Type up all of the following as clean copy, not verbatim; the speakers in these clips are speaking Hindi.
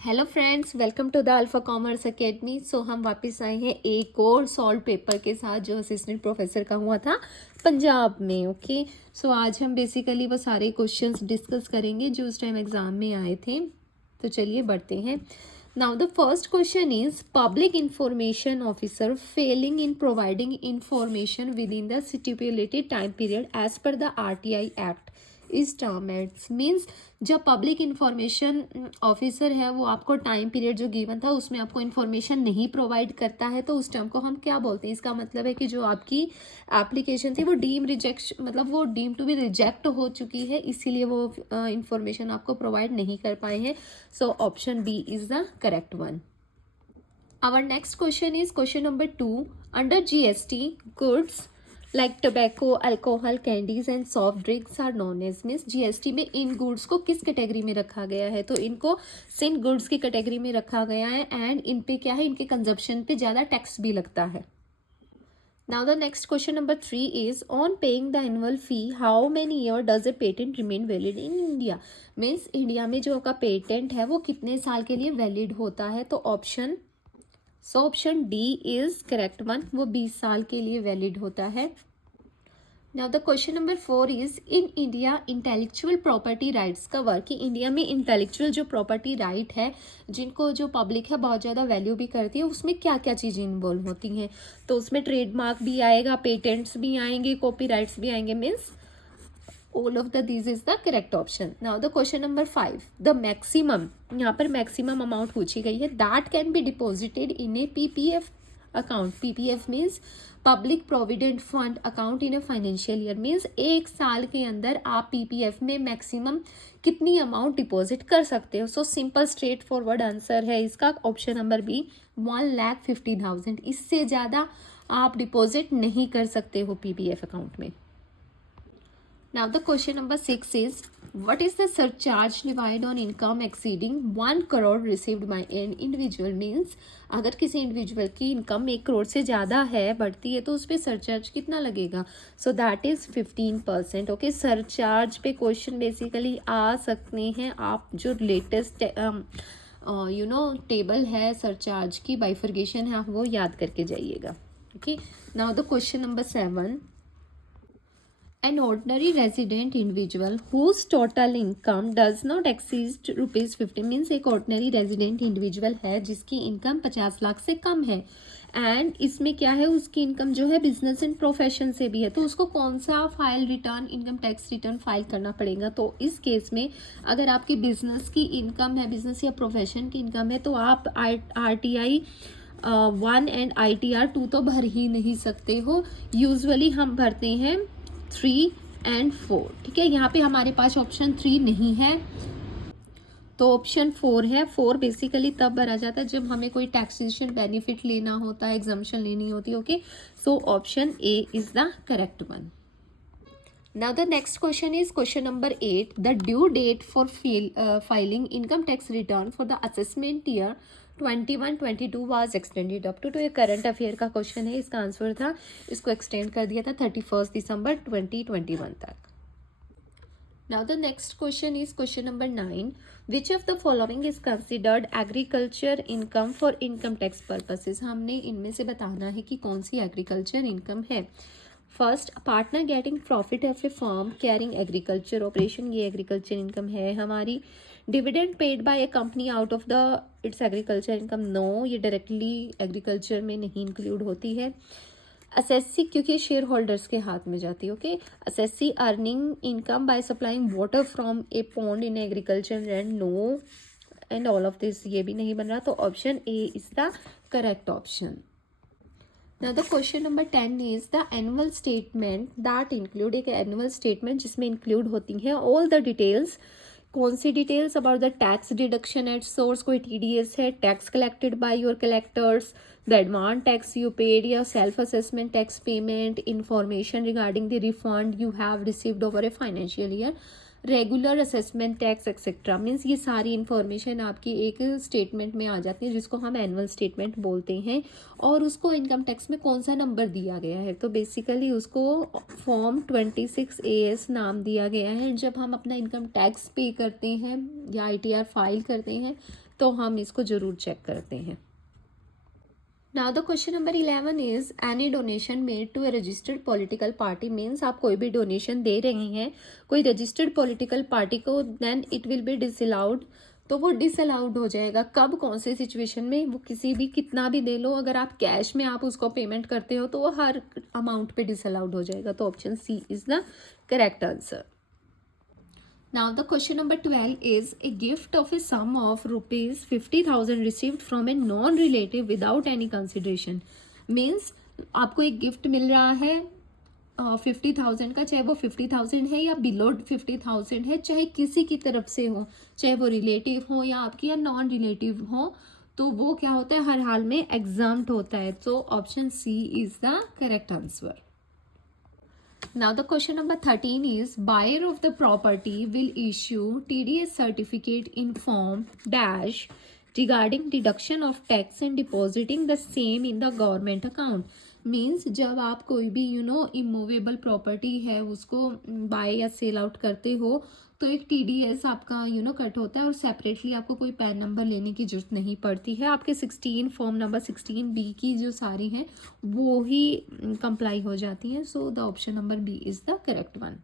Hello friends, welcome to the Alpha commerce academy. So हम वापस आए हैं एक और सॉल्व पेपर के साथ जो असिस्टेंट प्रोफेसर का हुआ था पंजाब में। ओके, सो आज हम बेसिकली वो सारे क्वेश्चंस डिस्कस करेंगे जो उस टाइम एग्जाम में आए थे। तो चलिए बढ़ते हैं। Now the first question is public information officer failing in providing information within the stipulated time period as per the RTI act इस टर्म्स मीन्स जब पब्लिक इंफॉर्मेशन ऑफिसर है वो आपको टाइम पीरियड जो गिवन था उसमें आपको इंफॉर्मेशन नहीं प्रोवाइड करता है तो उस टर्म को हम क्या बोलते हैं। इसका मतलब है कि जो आपकी एप्लीकेशन थी वो डीम रिजेक्ट मतलब वो डीम टू बी रिजेक्ट हो चुकी है, इसीलिए वो इंफॉर्मेशन आपको प्रोवाइड नहीं कर पाए हैं। So option B is the correct one. Our next question is question number 2. Under GST, goods like tobacco, alcohol, candies and soft drinks are known as means GST में इन गुड्स को किस कैटेगरी में रखा गया है? तो इनको सिन गुड्स की कैटेगरी में रखा गया है एंड इन पे क्या है, इनके कंजप्शन पे ज़्यादा टैक्स भी लगता है। Now the next question number 3 is on paying the annual fee, how many year does a patent remain valid in India? Means India में जो आपका पेटेंट है वो कितने साल के लिए वैलिड होता है? तो option D is correct one, वो 20 साल के लिए वैलिड होता है। Now the question number 4 is in India intellectual property rights का वर्क, कि इंडिया में इंटेलेक्चुअल जो प्रॉपर्टी राइट है जिनको जो पब्लिक है बहुत ज़्यादा वैल्यू भी करती है, उसमें क्या क्या चीज़ें इन्वॉल्व होती हैं? तो उसमें ट्रेडमार्क भी आएगा, पेटेंट्स भी आएंगे, कॉपीराइट्स भी आएंगे। Means all of the these is the correct option. Now the question number 5, the maximum, यहाँ पर maximum amount पूछी गई है that can be deposited in a PPF account. PPF means public provident fund account in a financial year means एक साल के अंदर आप PPF में मैक्सिमम कितनी अमाउंट डिपॉजिट कर सकते हो? So simple straight forward answer है इसका ऑप्शन नंबर बी 1,50,000। इससे ज़्यादा आप डिपॉजिट नहीं कर सकते हो PPF अकाउंट में। Now the question number 6 is what is the surcharge levied on income exceeding 1 crore received by an individual? means अगर किसी इंडिविजुअल की इनकम 1 करोड़ से ज़्यादा है, बढ़ती है, तो उस पर सरचार्ज कितना लगेगा? So that is 15%। Okay, surcharge पे क्वेश्चन बेसिकली आ सकते हैं। आप जो लेटेस्ट टेबल है सरचार्ज की बाइफर्गेशन है वो याद करके जाइएगा। Okay, now the question number 7, an ordinary resident individual whose total income does not exceed ₹50 means एक ordinary resident individual है जिसकी इनकम 50 लाख से कम है एंड इसमें क्या है, उसकी इनकम जो है बिजनेस एंड प्रोफेशन से भी है, तो उसको कौन सा file return, income tax return file करना पड़ेगा? तो इस केस में अगर आपकी बिजनेस की इनकम है, बिजनेस या प्रोफेशन की इनकम है, तो आप RTI 1 एंड ITR 2 तो भर ही नहीं सकते हो। यूजुअली हम भरते हैं 3 एंड 4। ठीक है, यहाँ पे हमारे पास ऑप्शन 3 नहीं है तो ऑप्शन 4 है। 4 बेसिकली तब भरा जाता है जब हमें कोई टैक्सेशन बेनिफिट लेना होता है, एग्जम्पशन लेनी होती है। Okay, so option A is the correct one. Now the next question is question number 8. The due date for filing income tax return for the assessment year 21-22 was extended up to ये करंट अफेयर का क्वेश्चन है, इसका आंसर था, इसको एक्सटेंड कर दिया था 31 दिसंबर 2021 तक। Now the next question is question number 9. Which of the following is considered agriculture income for income tax purposes? हमने इनमें से बताना है कि कौन सी एग्रीकल्चर इनकम है। First, partner getting profit of a firm carrying agriculture operation, ये एग्रीकल्चर इनकम है हमारी। Dividend paid by a company out of the its agriculture income, no, ये डायरेक्टली एग्रीकल्चर में नहीं इंक्लूड होती है। एसएससी क्योंकि शेयर होल्डर्स के हाथ में जाती है। Okay, assessee earning income by supplying water from a pond in agriculture and, no, and all of this, ये भी नहीं बन रहा, तो option A is the correct option. Now the question number 10 is the annual statement that include, एक annual statement जिसमें include होती हैं all the details। कौन सी details? About the tax deduction at source, कोई TDS है, tax collected by your collectors, the advance tax you paid या self assessment tax payment, information regarding the refund you have received over a financial year, regular assessment tax etcetera. Means ये सारी इंफॉर्मेशन आपकी एक स्टेटमेंट में आ जाती है जिसको हम एनुअल स्टेटमेंट बोलते हैं, और उसको इनकम टैक्स में कौन सा नंबर दिया गया है? तो बेसिकली उसको फॉर्म 26AS नाम दिया गया है। जब हम अपना इनकम टैक्स पे करते हैं या ITR फाइल करते हैं तो हम इसको ज़रूर चेक करते हैं। Now the question number 11 is any donation made to a registered political party means आप कोई भी डोनेशन दे रहे हैं कोई रजिस्टर्ड पॉलिटिकल पार्टी को, then it will be disallowed. तो वो डिसअलाउड हो जाएगा कब, कौन से सिचुएशन में? वो किसी भी कितना भी दे लो, अगर आप कैश में आप उसको पेमेंट करते हो तो वो हर अमाउंट पे डिसअलाउड हो जाएगा। तो option C is the correct answer. Now the question number 12 is a gift of a sum of rupees 50,000 received from a non-relative without any consideration means आपको एक गिफ्ट मिल रहा है 50,000 का, चाहे वो 50,000 है या बिलो 50,000 है, चाहे किसी की तरफ से हो, चाहे वो रिलेटिव हो या आपकी या नॉन रिलेटिव हो, तो वो क्या होता है, हर हाल में एग्जाम्प्ट होता है। तो option C is the correct answer. Now the question number 13 is buyer of the property will issue TDS certificate in form dash regarding deduction of tax and depositing the same in the government account means जब आप कोई भी इमूवेबल प्रॉपर्टी है उसको बाय या सेल आउट करते हो तो एक TDS आपका कट होता है और सेपरेटली आपको कोई पैन नंबर लेने की जरूरत नहीं पड़ती है। आपके 16 फॉर्म नंबर 16B की जो सारी हैं वो ही कंप्लाई हो जाती हैं। So the option number B is the correct one.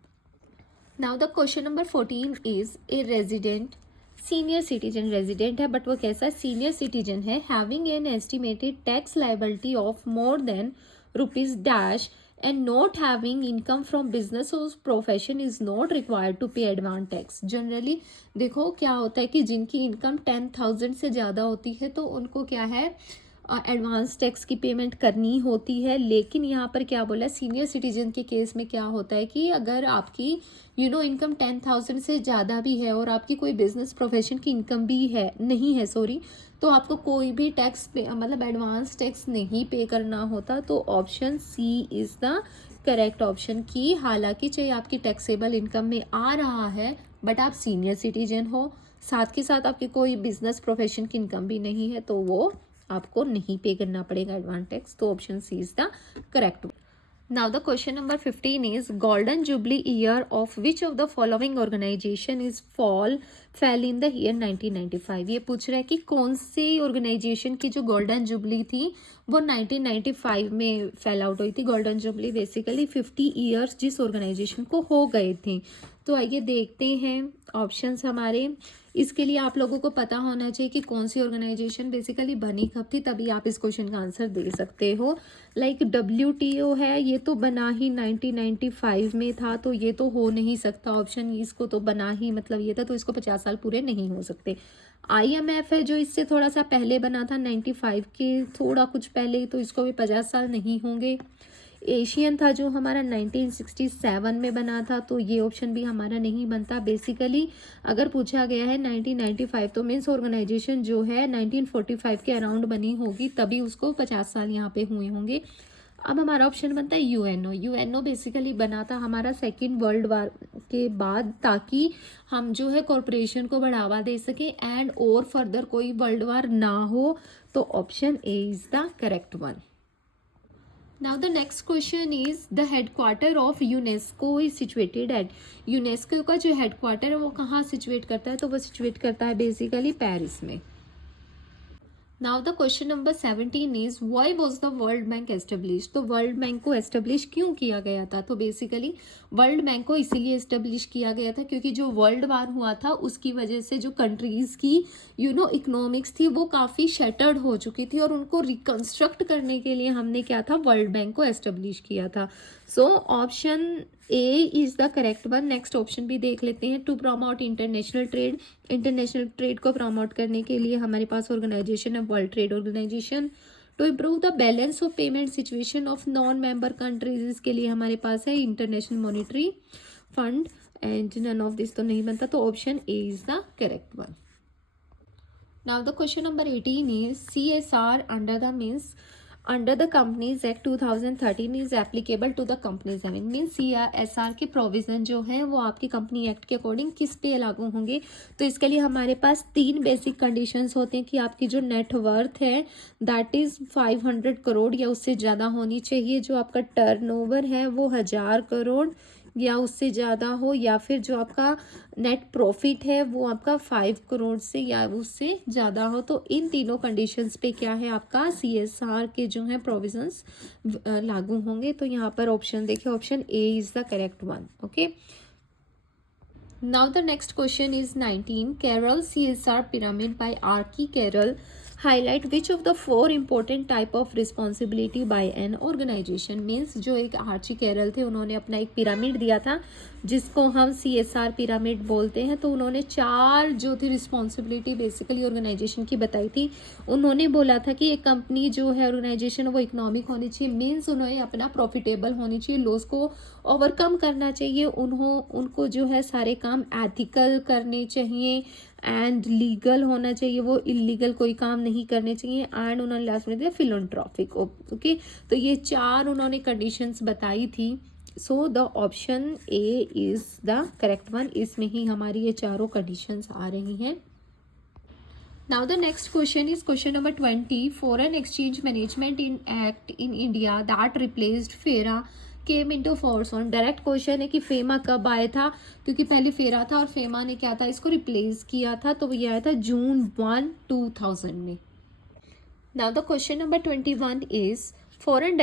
Now the question number 14 is a resident senior citizen resident है बट वो कैसा सीनियर सिटीजन है having an estimated tax liability of more than rupees dash and not having income from business or profession is not required to pay advance tax। Generally देखो क्या होता है कि जिनकी इनकम 10,000 से ज़्यादा होती है तो उनको क्या है एडवांस टैक्स की पेमेंट करनी होती है। लेकिन यहाँ पर क्या बोला, सीनियर सिटीजन के केस में क्या होता है कि अगर आपकी इनकम 10,000 से ज़्यादा भी है और आपकी कोई बिजनेस प्रोफेशन की इनकम भी है नहीं है तो आपको कोई भी टैक्स मतलब एडवांस टैक्स नहीं पे करना होता। तो option C is the correct option की हालांकि चाहे आपकी टैक्सेबल इनकम में आ रहा है बट आप सीनियर सिटीजन हो, साथ के साथ आपकी कोई बिजनेस प्रोफेशन की इनकम भी नहीं है तो वो आपको नहीं पे करना पड़ेगा एडवांस टैक्स। तो option C is the correct. Now the question number 15 is golden jubilee year of which of the following organisation is fell in the year 1995। ये पूछ रहा है कि कौन सी ऑर्गेनाइजेशन की जो गोल्डन जुबली थी वो 1995 में फेल आउट हुई थी। गोल्डन जुबली बेसिकली 50 ईयर्स जिस ऑर्गेनाइजेशन को हो गए थे। तो आइए देखते हैं ऑप्शंस हमारे। इसके लिए आप लोगों को पता होना चाहिए कि कौन सी ऑर्गेनाइजेशन बेसिकली बनी कब थी, तभी आप इस क्वेश्चन का आंसर दे सकते हो। लाइक WTO है, ये तो बना ही 1995 में था तो ये तो हो नहीं सकता ऑप्शन, इसको तो बना ही मतलब ये था तो इसको 50 साल पूरे नहीं हो सकते। IMF है जो इससे थोड़ा सा पहले बना था 95 के थोड़ा कुछ पहले, तो इसको भी 50 साल नहीं होंगे। एशियन था जो हमारा 1967 में बना था तो ये ऑप्शन भी हमारा नहीं बनता। बेसिकली अगर पूछा गया है 1995 तो मीन्स ऑर्गेनाइजेशन जो है 1945 के अराउंड बनी होगी तभी उसको 50 साल यहाँ पे हुए होंगे। अब हमारा ऑप्शन बनता है यूएनओ बेसिकली बना था हमारा सेकेंड वर्ल्ड वार के बाद ताकि हम जो है कॉरपोरेशन को बढ़ावा दे सकें एंड और फर्दर कोई वर्ल्ड वार ना हो। तो option A is the correct one. Now the next question is the headquarter of UNESCO is situated at। UNESCO का जो हेडक्वार्टर है वो कहाँ सिचुएट करता है, तो वो सिचुएट करता है बेसिकली पेरिस में। Now the question number 17 is why was the World Bank established। तो वर्ल्ड बैंक को एस्टेब्लिश क्यों किया गया था, तो बेसिकली वर्ल्ड बैंक को इसीलिए एस्टेब्लिश किया गया था क्योंकि जो वर्ल्ड वार हुआ था उसकी वजह से जो कंट्रीज़ की इकोनॉमिक्स थी वो काफ़ी शटर्ड हो चुकी थी और उनको रिकंस्ट्रक्ट करने के लिए हमने क्या था, वर्ल्ड बैंक को एस्टेब्लिश किया था। So option A is the correct one. Next option भी देख लेते हैं। To promote international trade, international trade को प्रमोट करने के लिए हमारे पास ऑर्गेनाइजेशन है world trade organisation. To improve the balance of payment situation of non member countries, इसके लिए हमारे पास है international monetary fund and none of this तो नहीं बनता। तो option A is the correct one. Now the question number 18 is CSR under the means under the companies act 2013 is applicable to the companies having means CSR के प्रोविज़न जो है वो आपकी कंपनी एक्ट के अकॉर्डिंग किस पे लागू होंगे। तो इसके लिए हमारे पास 3 बेसिक कंडीशंस होते हैं कि आपकी जो नेट वर्थ है दैट इज़ 500 करोड़ या उससे ज़्यादा होनी चाहिए, जो आपका टर्नओवर है वो 1000 करोड़ या उससे ज़्यादा हो, या फिर जो आपका नेट प्रॉफिट है वो आपका 5 करोड़ से या उससे ज़्यादा हो। तो इन तीनों कंडीशंस पे क्या है, आपका CSR के जो है प्रोविजंस लागू होंगे। तो यहाँ पर ऑप्शन देखिए, option A is the correct one. Okay, now the next question is 19. Carroll CSR pyramid by R.K. Carroll highlight which of the four important type of responsibility by an organization। Means जो एक आर्ची कैरल थे, उन्होंने अपना एक पिरामिड दिया था जिसको हम CSR पिरामिड बोलते हैं। तो उन्होंने 4 जो थी रिस्पॉन्सिबिलिटी बेसिकली ऑर्गेनाइजेशन की बताई थी। उन्होंने बोला था कि एक कंपनी जो है, ऑर्गेनाइजेशन, वो इकोनॉमिक होनी चाहिए, मीन्स उन्हें अपना प्रॉफिटेबल होनी चाहिए, लॉस को ओवरकम करना चाहिए, उनको जो है सारे काम एथिकल करने चाहिए एंड लीगल होना चाहिए, वो इलीगल कोई काम नहीं करने चाहिए, एंड उन्होंने लास्ट में दिया फिलैंथ्रोपिक। ओके, तो ये 4 उन्होंने कंडीशंस बताई थी। सो the option A is the correct one. इसमें ही हमारी ये चारों कंडीशंस आ रही हैं। Now the next question is question number 20. Foreign Exchange Management in Act in India that replaced FERA came into force on। Direct question है कि फेमा कब आया था, क्योंकि पहले फेरा था और फेमा ने क्या था, इसको रिप्लेस किया था। तो ये आया था जून 1, 2000 में। Now the question number 21 is foreign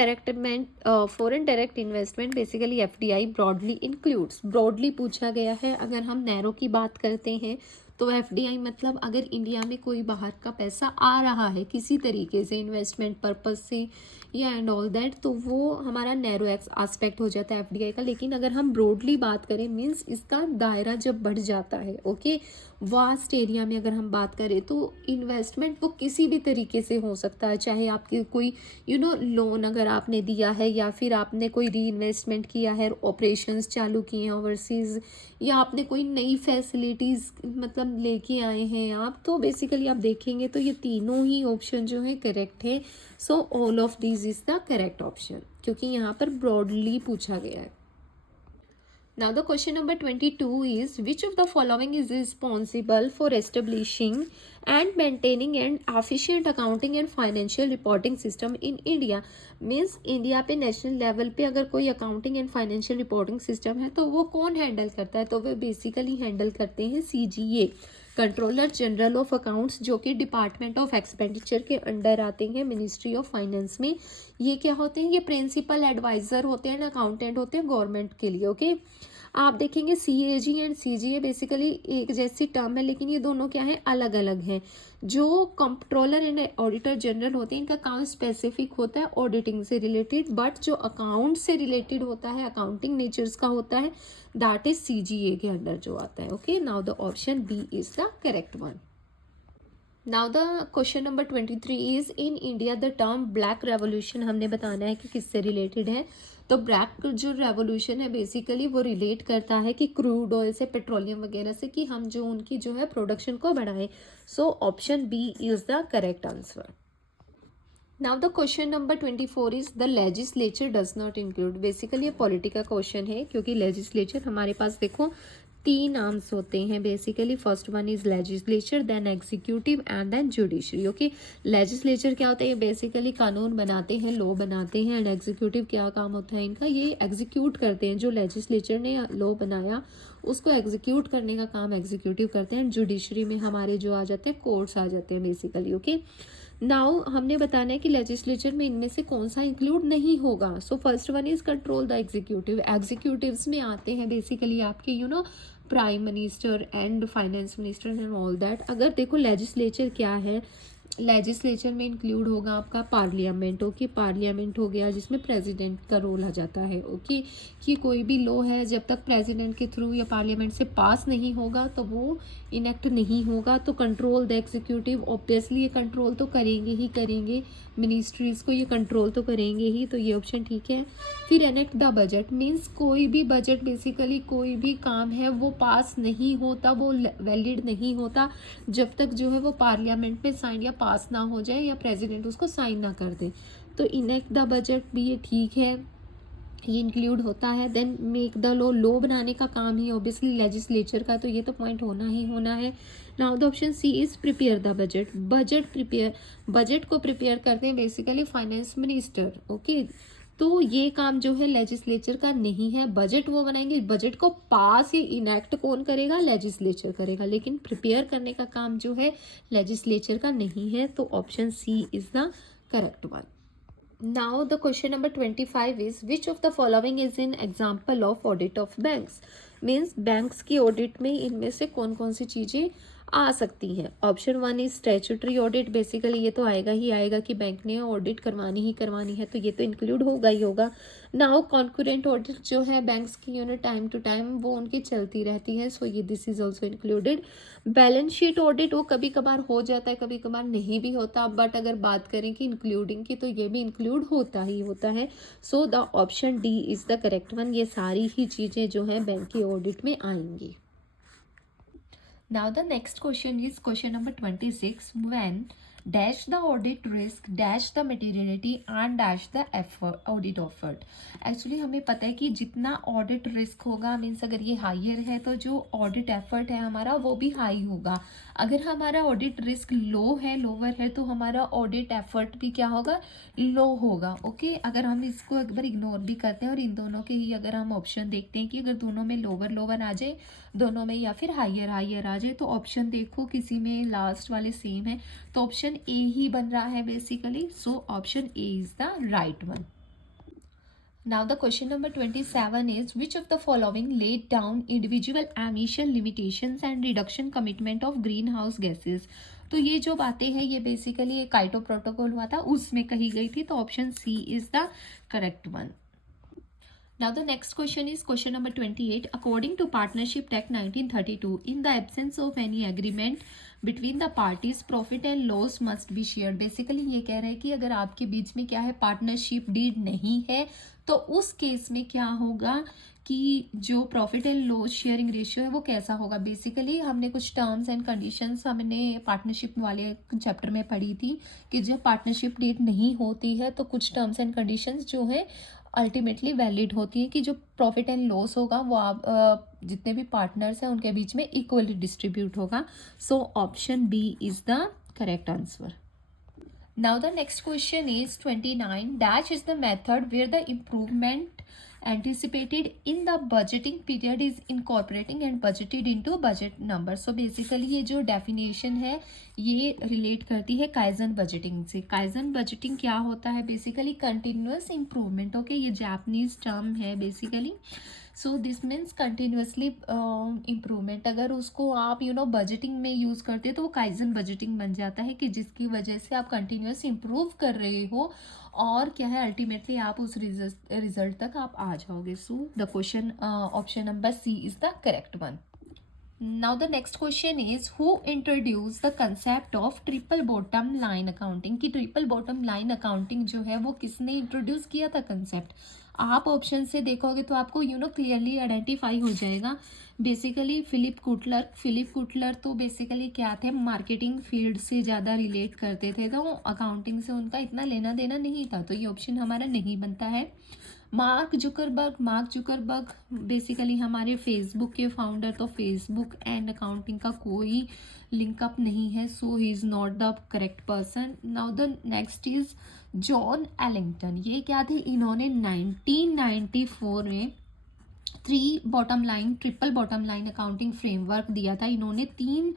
direct investment basically FDI broadly includes। broadly पूछा गया है। अगर हम नैरो की बात करते हैं तो FDI मतलब अगर इंडिया में कोई बाहर का पैसा आ रहा है किसी तरीके से, इन्वेस्टमेंट पर्पस से या एंड ऑल दैट, तो वो हमारा नैरो एस्पेक्ट हो जाता है FDI का। लेकिन अगर हम ब्रॉडली बात करें, मीन्स इसका दायरा जब बढ़ जाता है, ओके, वास्ट एरिया में अगर हम बात करें, तो इन्वेस्टमेंट वो किसी भी तरीके से हो सकता है। चाहे आपकी कोई लोन अगर आपने दिया है, या फिर आपने कोई री इन्वेस्टमेंट किया है, ऑपरेशंस चालू किए हैं ओवरसीज़, या आपने कोई नई फैसिलिटीज़ मतलब लेके आए हैं आप, तो बेसिकली आप देखेंगे तो ये तीनों ही ऑप्शन जो है करेक्ट है। So all of these is the correct option, क्योंकि यहाँ पर ब्रॉडली पूछा गया है। Now the question number 22 is which of the following is responsible for establishing and maintaining an efficient accounting and financial reporting system in India। Means India पे नेशनल लेवल पे अगर कोई accounting and financial reporting system है तो वो कौन हैंडल करता है, तो वो बेसिकली हैंडल करते हैं CGA, controller general of accounts, जो कि डिपार्टमेंट ऑफ एक्सपेंडिचर के अंडर आते हैं मिनिस्ट्री ऑफ फाइनेंस में। ये क्या होते हैं, ये प्रिंसिपल एडवाइज़र होते हैं, अकाउंटेंट होते हैं गवर्नमेंट के लिए। ओके, आप देखेंगे CAG एंड CGA बेसिकली एक जैसी टर्म है, लेकिन ये दोनों क्या है, अलग अलग हैं। जो कंट्रोलर एंड ऑडिटर जनरल होते हैं, इनका काम स्पेसिफिक होता है ऑडिटिंग से रिलेटेड, बट जो अकाउंट से रिलेटेड होता है, अकाउंटिंग नेचर्स का होता है, दैट इज CGA के अंडर जो आता है। Okay, now the option B is the correct one. Now the question number 23 is in India the term black revolution, हमने बताना है कि किससे रिलेटेड है। तो ब्लैक जो रेवोल्यूशन है बेसिकली वो रिलेट करता है कि क्रूड ऑयल से, पेट्रोलियम वगैरह से, कि हम जो उनकी जो है प्रोडक्शन को बढ़ाएं। So option B is the correct answer. Now the question number 24 is the legislature does not include. Basically ये पॉलिटिकल क्वेश्चन है, क्योंकि लेजिस्लेचर हमारे पास देखो 3 आर्म्स होते हैं basically. First one is legislature, then executive and then judiciary. Okay, legislature क्या होता है, बेसिकली कानून बनाते हैं, लॉ बनाते हैं, एंड एग्जीक्यूटिव क्या काम होता है इनका, ये एग्जीक्यूट करते हैं। जो लेजिस्लेचर ने लॉ बनाया उसको एग्जीक्यूट करने का काम एग्जीक्यूटिव करते हैं। जुडिशरी में हमारे जो आ जाते हैं, कोर्ट्स आ जाते हैं बेसिकली। ओके, नाउ हमने बताना है कि लेजिस्लेचर में इनमें से कौन सा इंक्लूड नहीं होगा। So first one is control the executive. Executives में आते हैं बेसिकली आपके prime minister and finance minister and all that. अगर देखो लेजिस्लेचर क्या है, लेजिस्लेचर में इंक्लूड होगा आपका पार्लियामेंट। ओके, पार्लियामेंट हो गया जिसमें प्रेसिडेंट का रोल आ जाता है। ओके, कि कोई भी लॉ है जब तक प्रेसिडेंट के थ्रू या पार्लियामेंट से पास नहीं होगा तो वो इनेक्ट नहीं होगा। तो कंट्रोल द एग्जीक्यूटिव, ऑब्वियसली ये कंट्रोल तो करेंगे ही करेंगे, मिनिस्ट्रीज़ को ये कंट्रोल तो करेंगे ही, तो ये ऑप्शन ठीक है। फिर एनेक्ट द बजट, मीन्स कोई भी बजट, बेसिकली कोई भी काम है वो पास नहीं होता, वो वैलिड नहीं होता जब तक जो है वो पार्लियामेंट में साइन या पास ना हो जाए या प्रेसिडेंट उसको साइन ना कर दे। तो इनेक्ट द बजट भी ये ठीक है, ये इंक्लूड होता है। देन मेक द लॉ बनाने का काम ही ऑब्वियसली लेजिस्लेचर का, तो ये तो पॉइंट होना ही होना है। Now the option C is prepare the budget. Budget को प्रिपेयर करते हैं बेसिकली फाइनेंस मिनिस्टर। ओके, तो ये काम जो है लेजिस्लेचर का नहीं है। बजट वो बनाएंगे, बजट को पास या इनैक्ट कौन करेगा, लेजिस्लेचर करेगा, लेकिन प्रिपेयर करने का काम जो है लेजिस्लेचर का नहीं है। तो option C is the correct one. Now the question number 25 is which of the following is an example of audit of banks? Means banks की audit में इनमें से कौन कौन सी चीज़ें आ सकती हैं। Option one is statutory audit. Basically ये तो आएगा ही आएगा कि बैंक ने ऑडिट करवानी ही करवानी है, तो ये तो इंक्लूड होगा ही होगा। नाउ कॉन्करेंट ऑडिट जो है बैंक्स की टाइम टू टाइम वो उनकी चलती रहती है, सो ये this is also included. Balance sheet audit वो कभी कभार हो जाता है, कभी कभार नहीं भी होता, बट अगर बात करें कि इंक्लूडिंग की तो ये भी इंक्लूड होता ही होता है। सो the option D is the correct one. ये सारी ही चीज़ें जो हैं बैंक की ऑडिट में आएंगी। Now the next question is question number 26. When dash the audit risk dash the materiality and dash the effort audit effort. Actually हमें पता है कि जितना ऑडिट रिस्क होगा, मीन्स अगर ये हाइयर है तो जो ऑडिट एफर्ट है हमारा वो भी हाई होगा। अगर हमारा ऑडिट रिस्क लो है, लोअर है, तो हमारा ऑडिट एफर्ट भी क्या होगा, लो होगा। ओके, अगर हम इसको एक बार इग्नोर भी करते हैं और इन दोनों के ही अगर हम ऑप्शन देखते हैं कि अगर दोनों में लोअर लोअर आ जाए, दोनों में या फिर हाइयर हाइयर आ जाए, तो ऑप्शन देखो किसी में लास्ट वाले सेम है, तो ऑप्शन ए ही बन रहा है basically. So option A is the right one. Now the question number 27 is which of the following laid down individual emission limitations and reduction commitment of greenhouse gases? तो ये जो बातें हैं ये बेसिकली एक काइटो प्रोटोकॉल हुआ था उसमें कही गई थी, तो option C is the correct one. Now the next question is question number 28. According to Partnership Act 1932, in the absence of any agreement between the parties, profit and loss must be shared. Basically ये कह रहे हैं कि अगर आपके बीच में क्या है, पार्टनरशिप डीड नहीं है, तो उस केस में क्या होगा कि जो profit and loss sharing ratio है वो कैसा होगा। बेसिकली हमने कुछ टर्म्स एंड कंडीशंस हमने पार्टनरशिप वाले चैप्टर में पढ़ी थी कि जब पार्टनरशिप डीड नहीं होती है तो कुछ टर्म्स एंड कंडीशंस जो है अल्टीमेटली वैलिड होती है कि जो प्रॉफिट एंड लॉस होगा वो आप जितने भी पार्टनर्स हैं उनके बीच में इक्वली डिस्ट्रीब्यूट होगा। So option B is the correct answer. Now the next question is 29. Dash is the method where the improvement anticipated in the budgeting period is incorporating and budgeted into budget number. So basically ये जो definition है ये relate करती है काइजन बजटिंग से। काइजन बजटिंग क्या होता है, बेसिकली कंटिन्यूस इम्प्रूवमेंट। ओके, ये जापानीज टर्म है basically. So this means continuously improvement. अगर उसको आप बजटिंग में यूज़ करते हैं तो वो काइजन बजटिंग बन जाता है कि जिसकी वजह से आप कंटिन्यूस इम्प्रूव कर रहे हो और क्या है अल्टीमेटली आप उस रिजल्ट तक आप आ जाओगे। So the question option number C is the correct one. Now the next question is who introduced the concept of triple bottom line accounting? कि ट्रिपल बॉटम लाइन अकाउंटिंग जो है वो किसने इंट्रोड्यूस किया था कंसेप्ट। आप ऑप्शन से देखोगे तो आपको क्लियरली आइडेंटिफाई हो जाएगा। बेसिकली फिलिप कुटलर तो बेसिकली क्या थे, मार्केटिंग फील्ड से ज़्यादा रिलेट करते थे, तो अकाउंटिंग से उनका इतना लेना देना नहीं था, तो ये ऑप्शन हमारा नहीं बनता है। मार्क जुकरबर्ग बेसिकली हमारे फेसबुक के फाउंडर, तो फेसबुक एंड अकाउंटिंग का कोई लिंकअप नहीं है, so he is not the correct person. Now the next is John Elkington. ये क्या थे, इन्होंने 1994 में triple bottom line accounting framework दिया था। इन्होंने 3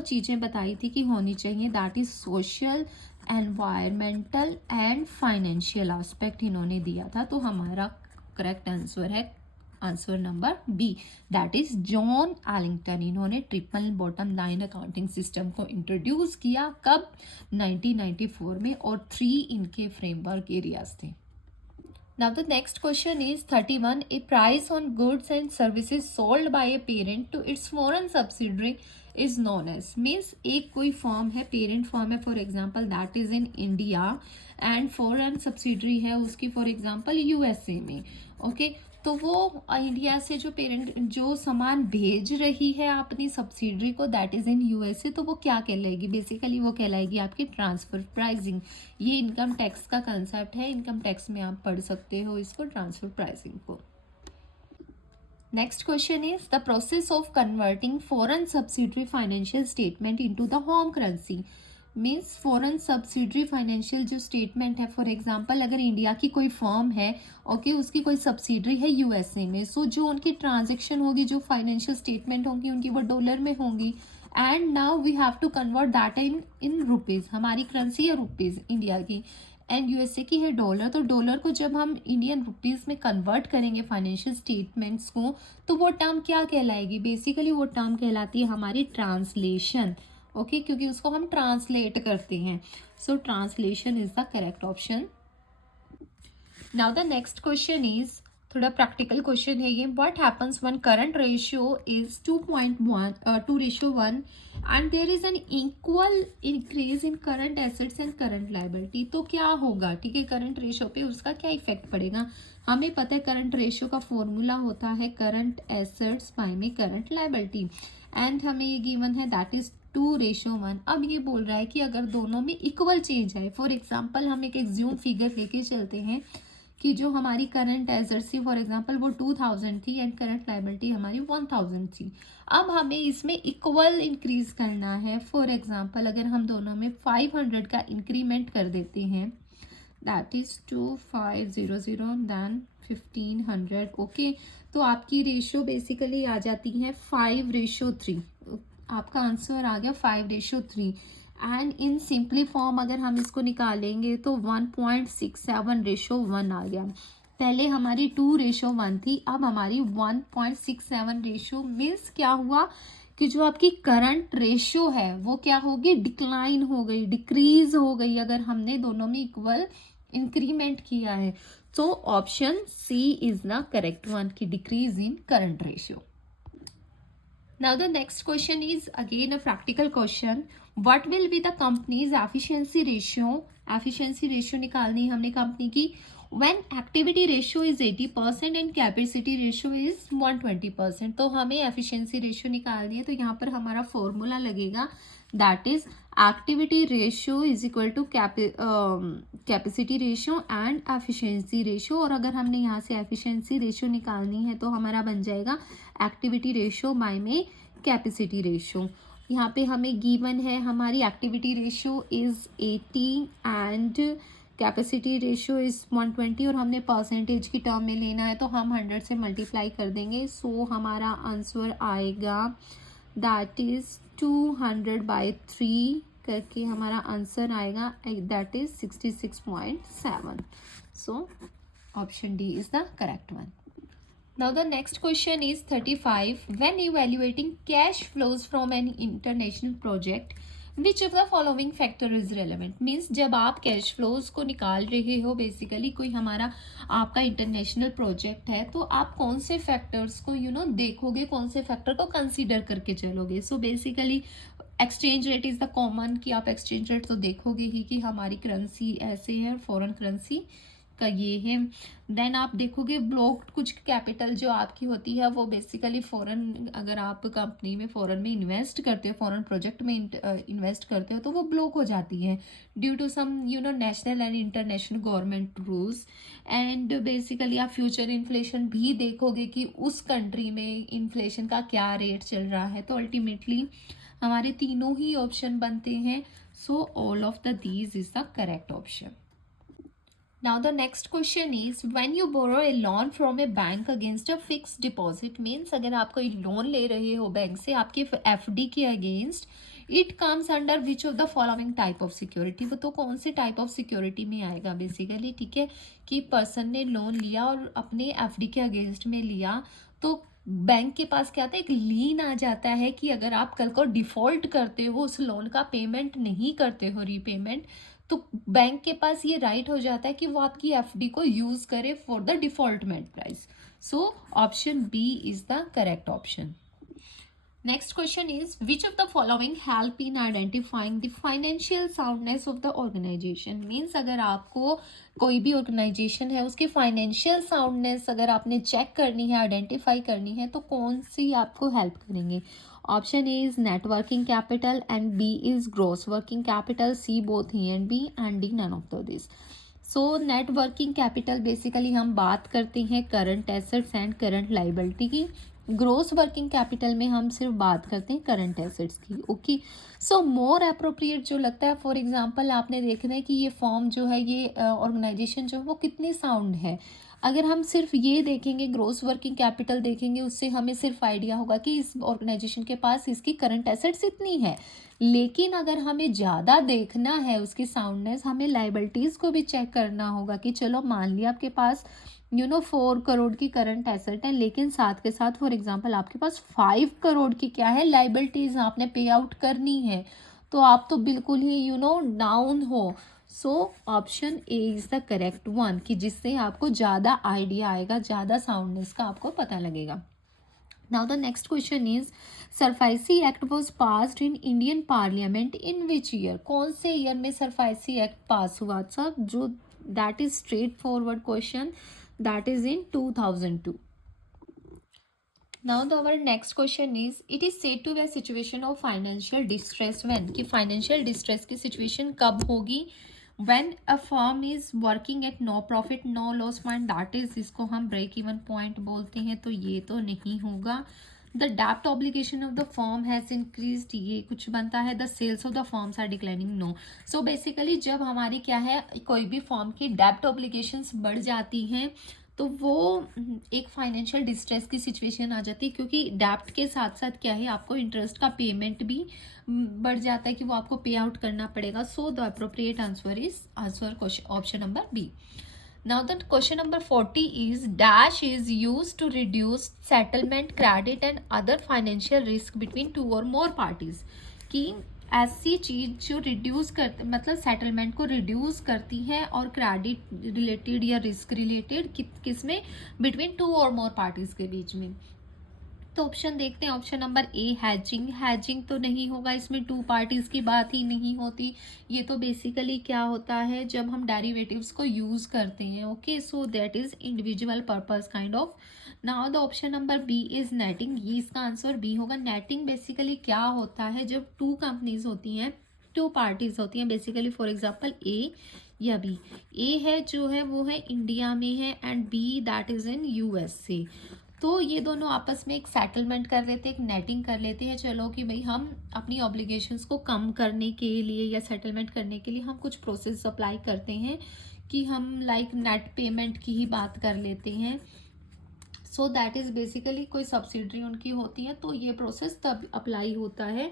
चीज़ें बताई थी कि होनी चाहिए, that is social, environmental and financial aspect इन्होंने दिया था। तो हमारा करेक्ट आंसर है answer number B, that is John Elkington. इन्होंने triple bottom line accounting system को इंट्रोड्यूस किया कब, 1994 में, और 3 इनके फ्रेमवर्क एरियाज थे। Now the next question is 31. A price on goods and services sold by a parent to its foreign subsidiary is known as, means एक कोई फॉर्म है, पेरेंट फॉर्म है for example that is in India and foreign subsidiary है उसकी फॉर एग्जांपल यूएसए में। ओके, तो वो इंडिया से जो पेरेंट जो सामान भेज रही है अपनी सब्सिडरी को दैट इज़ इन यूएसए, तो वो क्या कहलाएगी, बेसिकली वो कहलाएगी आपकी ट्रांसफ़र प्राइसिंग। ये इनकम टैक्स का कंसेप्ट है, इनकम टैक्स में आप पढ़ सकते हो इसको, ट्रांसफ़र प्राइसिंग को। Next question is the process of converting foreign subsidiary financial statement into the home currency. Means foreign subsidiary financial जो स्टेटमेंट है, फॉर एग्जांपल अगर इंडिया की कोई फर्म है, ओके, उसकी कोई सब्सिडरी है यूएसए में, सो जो उनकी ट्रांजेक्शन होगी, जो फाइनेंशियल स्टेटमेंट होंगी उनकी, वो डॉलर में होंगी, and now we have to convert that in rupees, हमारी करेंसी है रुपीज़ इंडिया की, एंड यूएसए की है डॉलर। तो डॉलर को जब हम इंडियन रुपीज़ में कन्वर्ट करेंगे फाइनेंशियल स्टेटमेंट्स को, तो वो टर्म क्या कहलाएगी? बेसिकली वो टर्म कहलाती है हमारी ट्रांसलेशन, ओके, क्योंकि उसको हम ट्रांसलेट करते हैं। So translation is the correct option. Now the next question is थोड़ा प्रैक्टिकल क्वेश्चन है ये। What happens when current ratio is 2:1 and there is an equal increase in current assets and current liability? तो क्या होगा? ठीक है, करंट रेशियो पे उसका क्या इफेक्ट पड़ेगा? हमें पता है करंट रेशियो का फॉर्मूला होता है करंट एसेट्स बाय में करंट लायबिलिटी, एंड हमें ये गिवन है दैट इज 2:1। अब ये बोल रहा है कि अगर दोनों में इक्वल चेंज है, फॉर एग्जाम्पल हम एक एग्ज्यूम फिगर लेके चलते हैं कि जो हमारी करंट एसेट्स थी, फॉर एग्जांपल वो 2000 थी एंड करंट लायबिलिटी हमारी 1000 थी। अब हमें इसमें इक्वल इंक्रीज करना है। फॉर एग्जांपल अगर हम दोनों में 500 का इंक्रीमेंट कर देते हैं, दैट इज 2500 देन 1500, ओके, तो आपकी रेशियो बेसिकली आ जाती है 5:3। आपका आंसर आ गया 5:3, एंड इन सिंपली फॉर्म अगर हम इसको निकालेंगे तो 1.67:1 आ गया। पहले हमारी 2:1 थी, अब हमारी 1.67 मीन्स क्या हुआ कि जो आपकी करंट रेशियो है वो क्या होगी? डिक्लाइन हो गई, डिक्रीज हो गई, अगर हमने दोनों में इक्वल इंक्रीमेंट किया है। तो option C is the correct one की decrease in current ratio. Now the next question is again a practical question. What will be the company's efficiency ratio? Efficiency ratio निकालनी है हमने कंपनी की when activity ratio is 80% and capacity ratio is 120%। तो हमें efficiency ratio निकालनी है, तो यहाँ पर हमारा फॉर्मूला लगेगा that is activity ratio is equal to capacity ratio and efficiency ratio। और अगर हमने यहाँ से efficiency ratio निकालनी है तो हमारा बन जाएगा एक्टिविटी रेशियो बाय में कैपेसिटी रेशियो। यहाँ पे हमें गिवन है हमारी activity ratio is 80 and capacity ratio is 120, और हमने परसेंटेज की टर्म में लेना है तो हम 100 से मल्टीप्लाई कर देंगे। सो हमारा आंसर आएगा दैट इज़ 200/3 करके हमारा आंसर आएगा, that is 66.7। So option D is the correct one. Now the next question is 35. When evaluating cash flows from an international project, which of the following factor is relevant? Means जब आप कैश फ्लोज को निकाल रहे हो, बेसिकली कोई हमारा आपका इंटरनेशनल प्रोजेक्ट है, तो आप कौन से फैक्टर्स को देखोगे, कौन से फैक्टर को कंसीडर करके चलोगे? So basically exchange rate is the common, कि आप एक्सचेंज रेट तो देखोगे ही कि हमारी करेंसी ऐसे है, फॉरेन करेंसी का ये है। देन आप देखोगे ब्लॉक्ड कुछ कैपिटल जो आपकी होती है वो बेसिकली फॉरेन, अगर आप कंपनी में फॉरेन में इन्वेस्ट करते हो, फॉरेन प्रोजेक्ट में इन्वेस्ट करते हो, तो वो ब्लॉक हो जाती है due to some national and international government rules. And basically आप फ्यूचर इन्फ्लेशन भी देखोगे कि उस कंट्री में इन्फ्लेशन का क्या रेट चल रहा है। तो अल्टीमेटली हमारे तीनों ही ऑप्शन बनते हैं। So all of the these is the correct option. Now the next question is when you borrow a loan from a bank against a fixed deposit, means अगर आप कोई लोन ले रहे हो बैंक से आपके एफडी के against, it comes under which of the following type of security? वो तो कौन से टाइप ऑफ सिक्योरिटी में आएगा बेसिकली? ठीक है, कि पर्सन ने लोन लिया और अपने एफडी के अगेंस्ट में लिया, तो बैंक के पास क्या आता है, एक लीन आ जाता है कि अगर आप कल को डिफॉल्ट करते हो, उस लोन का पेमेंट नहीं करते हो, रीपेमेंट, तो बैंक के पास ये राइट हो जाता है कि वो आपकी एफडी को यूज करे for the defaultment price. So option B is the correct option. Next question is which of the following help in identifying the financial soundness of the organisation? Means अगर आपको कोई भी ऑर्गेनाइजेशन है उसकी फाइनेंशियल साउंडनेस अगर आपने चेक करनी है, आइडेंटिफाई करनी है, तो कौन सी आपको हेल्प करेंगे? Option A is net working capital and B is gross working capital, C both A and B, and D none of the this. So net working capital basically हम बात करते हैं current assets and current liability की, ग्रोस वर्किंग कैपिटल में हम सिर्फ बात करते हैं करंट एसेट्स की। ओके, सो मोर अप्रोप्रिएट जो लगता है, फॉर एग्जांपल आपने देखना है कि ये फॉर्म जो है, ये ऑर्गेनाइजेशन जो है वो कितनी साउंड है। अगर हम सिर्फ ये देखेंगे, ग्रोस वर्किंग कैपिटल देखेंगे, उससे हमें सिर्फ आइडिया होगा कि इस ऑर्गेनाइजेशन के पास इसकी करंट एसेट्स इतनी है। लेकिन अगर हमें ज़्यादा देखना है उसकी साउंडनेस, हमें लाइबिलिटीज़ को भी चेक करना होगा कि चलो मान लिया आपके पास 4 करोड़ की करंट एसेट है, लेकिन साथ के साथ फॉर एग्जांपल आपके पास 5 करोड़ की क्या है, लाइबिलिटीज़ आपने पे आउट करनी है, तो आप तो बिल्कुल ही डाउन हो। सो option A is the correct one, कि जिससे आपको ज़्यादा आइडिया आएगा, ज़्यादा साउंडनेस का आपको पता लगेगा। Now the next question is, SARFAESI act was passed in Indian parliament in which year? कौन से ईयर में सरफाइसी एक्ट पास हुआ था? जो that is straight forward question, that is in 2002. Now our next question is, it is said to be a situation of financial distress when, कि financial distress की situation कब होगी? When a firm is working at no profit no loss point, that is, इसको हम break even point बोलते हैं, तो ये तो नहीं होगा। The debt obligation of the firm has increased, ये कुछ बनता है। The sales of the firms are declining, no. So basically जब हमारी क्या है, कोई भी फॉर्म की डेप्ट ऑब्लिगेशंस बढ़ जाती हैं, तो वो एक फाइनेंशियल डिस्ट्रेस की सिचुएशन आ जाती है, क्योंकि डेप्ट के साथ साथ क्या है, आपको इंटरेस्ट का पेमेंट भी बढ़ जाता है कि वो आपको पे आउट करना पड़ेगा। So the appropriate answer is answer option number B. Now the question number 40 is, dash is use to reduce settlement credit and other financial risk between 2 और मोर पार्टीज, कि ऐसी चीज जो रिड्यूस कर, मतलब सेटलमेंट को रिड्यूस करती है और क्रेडिट रिलेटेड या रिस्क रिलेटेड किस में, बिटवीन 2 और मोर पार्टीज के बीच में। तो ऑप्शन देखते हैं, option number A hedging. Hedging तो नहीं होगा, इसमें 2 पार्टीज की बात ही नहीं होती। ये तो बेसिकली क्या होता है, जब हम डेरिवेटिव्स को यूज करते हैं। Okay, so that is individual purpose kind of. Now the option number B is netting, ये इसका आंसर बी होगा। नेटिंग बेसिकली क्या होता है, जब 2 कंपनीज होती हैं, 2 पार्टीज होती हैं बेसिकली, फॉर एग्जाम्पल ए या बी। ए है जो है वो है इंडिया में है, and B that is in USA. तो ये दोनों आपस में एक सेटलमेंट कर लेते हैं, एक नेटिंग कर लेते हैं, चलो कि भाई हम अपनी ऑब्लिगेशंस को कम करने के लिए या सेटलमेंट करने के लिए हम कुछ प्रोसेस अप्लाई करते हैं, कि हम लाइक नेट पेमेंट की ही बात कर लेते हैं। सो दैट इज़ बेसिकली कोई सब्सिडरी उनकी होती है, तो ये प्रोसेस तब अप्लाई होता है।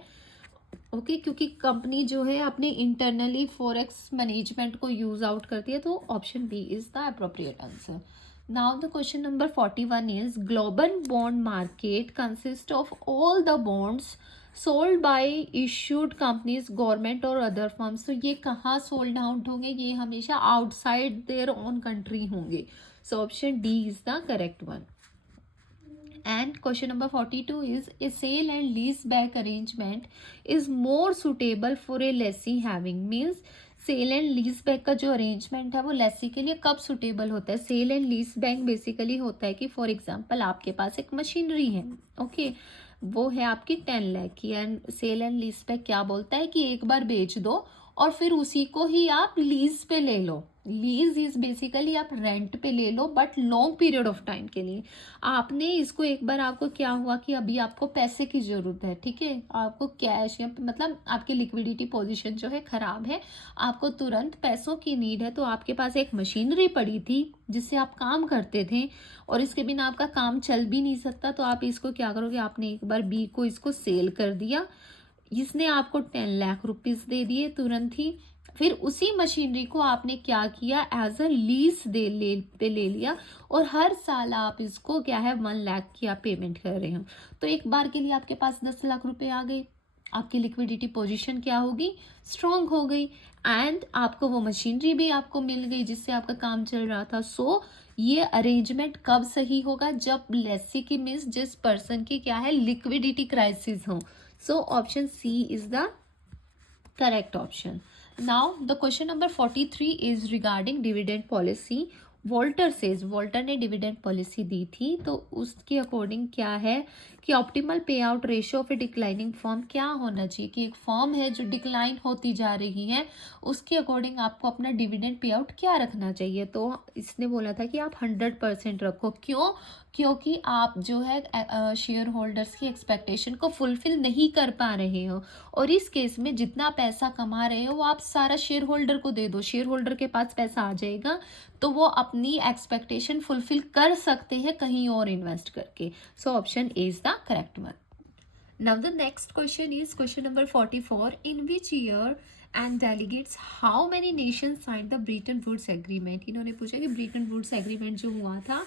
ओके, क्योंकि कंपनी जो है अपने इंटरनली फॉरेक्स मैनेजमेंट को यूज आउट करती है, तो option B is the appropriate answer. Now the question number 41 is, global bond market consists of all the bonds sold by issued companies, government और other firms. तो ये कहाँ sold out होंगे, ये हमेशा outside their own country होंगे। So option D is the correct one. And question number 42 is, a sale and lease back arrangement is more suitable for a lessee having, means sale and lease back का जो अरेंजमेंट है वो लेसी के लिए कब सुटेबल होता है? Sale and lease back basically होता है कि फॉर एग्जांपल आपके पास एक मशीनरी है, ओके, वो है आपकी 10 लाख की, and sale and lease back क्या बोलता है कि एक बार बेच दो और फिर उसी को ही आप लीज पे ले लो। लीज इज बेसिकली आप रेंट पे ले लो, but long period of time के लिए। आपने इसको एक बार, आपको क्या हुआ कि अभी आपको पैसे की ज़रूरत है, ठीक है, आपको कैश या मतलब आपकी लिक्विडिटी पोजीशन जो है ख़राब है, आपको तुरंत पैसों की नीड है, तो आपके पास एक मशीनरी पड़ी थी जिससे आप काम करते थे और इसके बिना आपका काम चल भी नहीं सकता, तो आप इसको क्या करोगे, आपने एक बार बी को इसको सेल कर दिया, इसने आपको 10 लाख रुपीस दे दिए तुरंत ही। फिर उसी मशीनरी को आपने क्या किया, एज अ लीज पे ले लिया, और हर साल आप इसको क्या है 1 लाख की आप पेमेंट कर रहे हो, तो एक बार के लिए आपके पास 10 लाख रुपए आ गए। आपकी लिक्विडिटी पोजीशन क्या होगी, स्ट्रांग हो गई, एंड आपको वो मशीनरी भी आपको मिल गई जिससे आपका काम चल रहा था। सो ये अरेंजमेंट कब सही होगा, जब लेसी की मीन्स जिस पर्सन की क्या है लिक्विडिटी क्राइसिस हो। So option C is the correct option. Now the question number 43 is regarding dividend policy. Walter says, Walter ने डिविडेंड पॉलिसी दी थी, तो उसके अकॉर्डिंग क्या है कि ऑप्टिमल पे out ratio of A declining form क्या होना चाहिए, कि एक फॉर्म है जो डिक्लाइन होती जा रही है उसके अकॉर्डिंग आपको अपना डिविडेंड पे आउट क्या रखना चाहिए। तो इसने बोला था कि आप 100% रखो। क्यों? क्योंकि आप जो है शेयर होल्डर्स की एक्सपेक्टेशन को फुलफिल नहीं कर पा रहे हो, और इस केस में जितना पैसा कमा रहे हो वो आप सारा शेयर होल्डर को दे दो, शेयर होल्डर के पास पैसा आ जाएगा, तो वो अपनी एक्सपेक्टेशन फुलफिल कर सकते हैं कहीं और इन्वेस्ट करके। सो option A is the correct one. Now the next question is question number 44. In which year and delegates how many nations signed the Bretton Woods Agreement? इन्होंने पूछा कि Bretton Woods Agreement जो हुआ था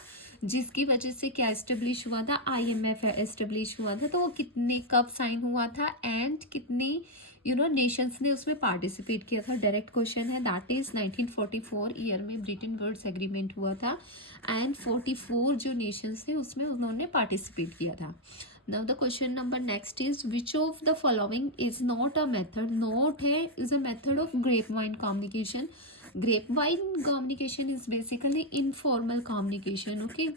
जिसकी वजह से क्या एस्टेब्लिश हुआ था, IMF एस्टेब्लिश हुआ था, तो वो कितने कब साइन हुआ था एंड कितने नेशंस ने उसमें पार्टिसिपेट किया था। डायरेक्ट क्वेश्चन है। दैट इज 1944 ईयर में ब्रिटेन वुड्स एग्रीमेंट हुआ था एंड 44 जो नेशंस थे उसमें उन्होंने पार्टिसिपेट किया था। Now the question number next is which of the following is not a method? Not है is a method of grapevine communication. Grapevine communication is basically informal communication. Okay,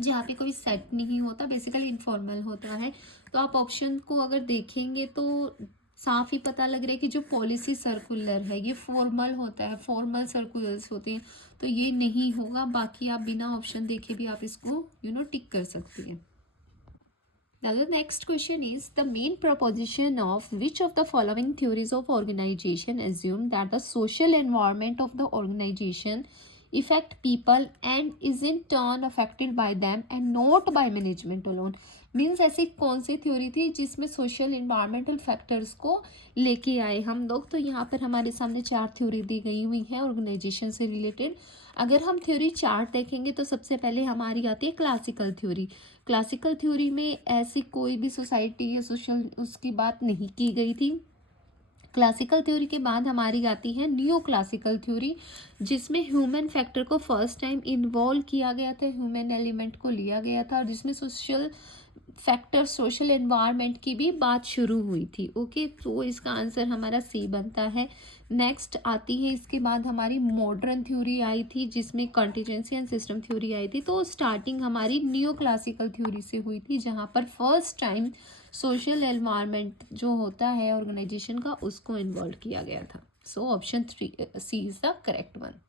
जहाँ पे कोई सेट नहीं होता, बेसिकली इनफॉर्मल होता है। तो आप ऑप्शन को अगर देखेंगे तो साफ ही पता लग रहा है कि जो पॉलिसी सर्कुलर है ये फॉर्मल होता है, फॉर्मल सर्कुलर्स होते हैं, तो ये नहीं होगा। बाकी आप बिना ऑप्शन देखे भी आप इसको टिक कर सकती हैं। Now the next question is the main proposition of which of the following theories of organization assume that the social environment of the organization affect people and is in turn affected by them and not by management alone। Means ऐसी कौन सी थ्योरी थी जिसमें सोशल इन्वायरमेंटल फैक्टर्स को लेके आए हम लोग। तो यहाँ पर हमारे सामने 4 थ्योरी दी गई हुई हैं ऑर्गेनाइजेशन से रिलेटेड। अगर हम थ्योरी चार्ट देखेंगे तो सबसे पहले हमारी आती है क्लासिकल थ्योरी। क्लासिकल थ्योरी में ऐसी कोई भी सोसाइटी या सोशल उसकी बात नहीं की गई थी। क्लासिकल थ्योरी के बाद हमारी आती है न्यू क्लासिकल थ्योरी, जिसमें ह्यूमन फैक्टर को फर्स्ट टाइम इन्वॉल्व किया गया था, ह्यूमन एलिमेंट को लिया गया था, और जिसमें सोशल फैक्टर सोशल एनवायरनमेंट की भी बात शुरू हुई थी। ओके, तो इसका आंसर हमारा सी बनता है। नेक्स्ट आती है इसके बाद हमारी मॉडर्न थ्योरी आई थी जिसमें कंटीजेंसी एंड सिस्टम थ्योरी आई थी। तो स्टार्टिंग हमारी न्यू क्लासिकल थ्योरी से हुई थी जहाँ पर फर्स्ट टाइम सोशल एनवायरनमेंट जो होता है ऑर्गेनाइजेशन का उसको इन्वॉल्व किया गया था। So option 3 C is the correct one.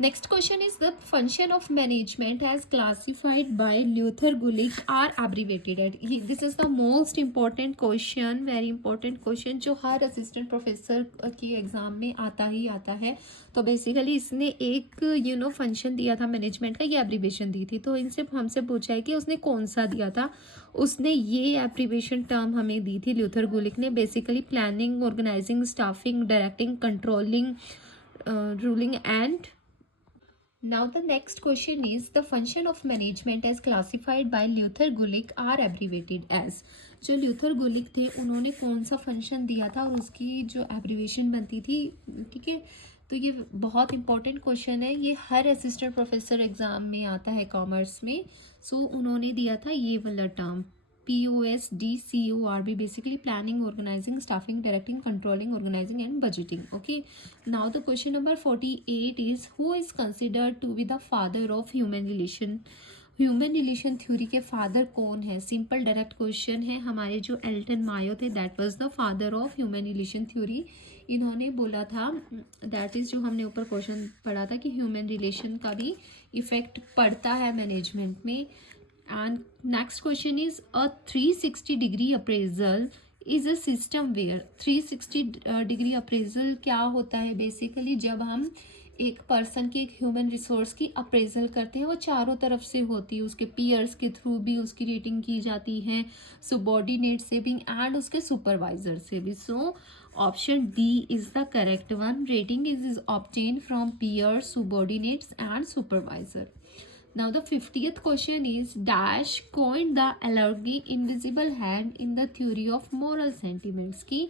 Next question is the function of management as classified by Luther Gulick are abbreviated at। This is the most important question, very important question जो हर असिस्टेंट प्रोफेसर की एग्ज़ाम में आता ही आता है। तो बेसिकली इसने एक फंक्शन दिया था मैनेजमेंट का, ये एब्रीवेशन दी थी। तो इनसे हमसे पूछा है कि उसने कौन सा दिया था। उसने ये एब्रीवेशन टर्म हमें दी थी ल्यूथर गुलिक ने, basically planning, organizing, staffing, directing, controlling, ruling and. Now the next question is the function of management as classified by Luther Gulick are abbreviated as। जो ल्यूथर गुलिक थे उन्होंने कौन सा फंक्शन दिया था और उसकी जो एब्रीवेशन बनती थी। ठीक है, तो ये बहुत इंपॉर्टेंट क्वेश्चन है, ये हर असिस्टेंट प्रोफेसर एग्जाम में आता है कॉमर्स में। सो उन्होंने दिया था ये वाला term POSDCORB, basically planning, organizing, staffing, directing, controlling, organizing and budgeting। Okay, now the question number 48 is who is considered to be the father of human relation। Human relation theory के फादर कौन है? सिंपल डायरेक्ट क्वेश्चन है। हमारे जो एल्टन मायो थे that was the father of human relation theory. इन्होंने बोला था, दैट इज़ जो हमने ऊपर क्वेश्चन पढ़ा था कि ह्यूमन रिलेशन का भी इफेक्ट पड़ता है मैनेजमेंट में। And next question is a 360 degree appraisal is a system where 360 degree appraisal क्या होता है? बेसिकली जब हम एक पर्सन की, एक ह्यूमन रिसोर्स की अप्रेजल करते हैं, वो चारों तरफ से होती है, उसके पीयर्स के थ्रू भी उसकी रेटिंग की जाती है, सुबॉर्डिनेट से भी एंड उसके सुपरवाइजर से भी। So option D is the correct one. Rating is obtain from peers, subordinates and supervisor. Now the 50th question is dash coined the analogy invisible hand in the theory of moral sentiments। की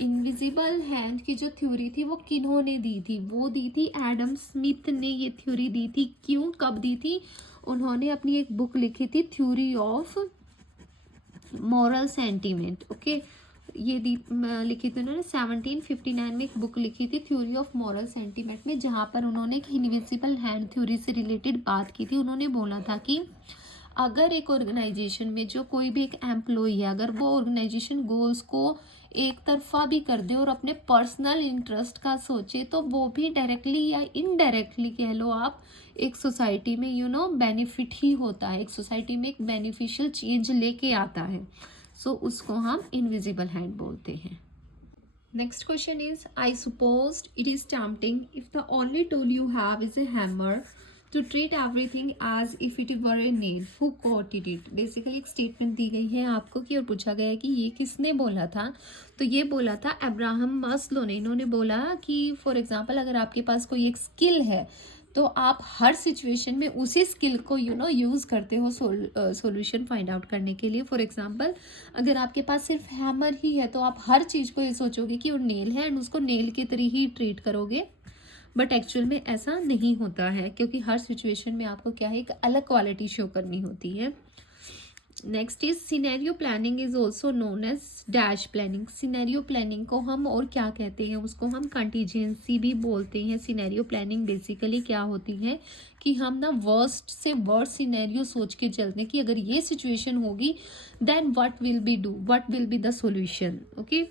इनविजिबल हैंड की जो थ्योरी थी वो किन्होंने दी थी? वो दी थी एडम स्मिथ ने ये थ्योरी दी थी। क्यों, कब दी थी? उन्होंने अपनी एक बुक लिखी थी theory of moral sentiment. Okay, ये लिखी थी उन्होंने 1759 में एक बुक लिखी थी थ्योरी ऑफ मॉरल सेंटिमेंट में, जहाँ पर उन्होंने एक इनविजिबल हैंड थ्योरी से रिलेटेड बात की थी। उन्होंने बोला था कि अगर एक ऑर्गेनाइजेशन में जो कोई भी एक एम्प्लॉई है, अगर वो ऑर्गेनाइजेशन गोल्स को एक तरफा भी कर दे और अपने पर्सनल इंटरेस्ट का सोचे, तो वो भी डायरेक्टली या इनडायरेक्टली कह लो आप, एक सोसाइटी में बेनिफिट ही होता है, एक सोसाइटी में एक बेनिफिशियल चेंज लेके आता है। सो उसको हम इनविजिबल हैंड बोलते हैं। Next question is, I supposed it is tempting if the only tool you have is a hammer to treat everything as if it were a nail. Who quoted it? Basically एक स्टेटमेंट दी गई है आपको कि और पूछा गया है कि ये किसने बोला था। तो ये बोला था अब्राहम मास्लो ने। इन्होंने बोला कि फॉर एग्जांपल अगर आपके पास कोई एक स्किल है तो आप हर सिचुएशन में उसी स्किल को यूज़ करते हो सॉल्यूशन फाइंड आउट करने के लिए। फॉर एग्जांपल अगर आपके पास सिर्फ हैमर ही है तो आप हर चीज़ को ये सोचोगे कि वो नेल है एंड उसको नेल की तरह ही ट्रीट करोगे, बट एक्चुअल में ऐसा नहीं होता है, क्योंकि हर सिचुएशन में आपको क्या है, एक अलग क्वालिटी शो करनी होती है। Next is scenario planning is also known as dash planning. Scenario planning को हम और क्या कहते हैं, उसको हम कंटीजेंसी भी बोलते हैं। सिनेरियो प्लानिंग बेसिकली क्या होती है कि हम ना वर्स्ट से वर्स्ट सिनेरियो सोच के चलते हैं कि अगर ये सिचुएशन होगी then what will be do, what will be the solution. Okay,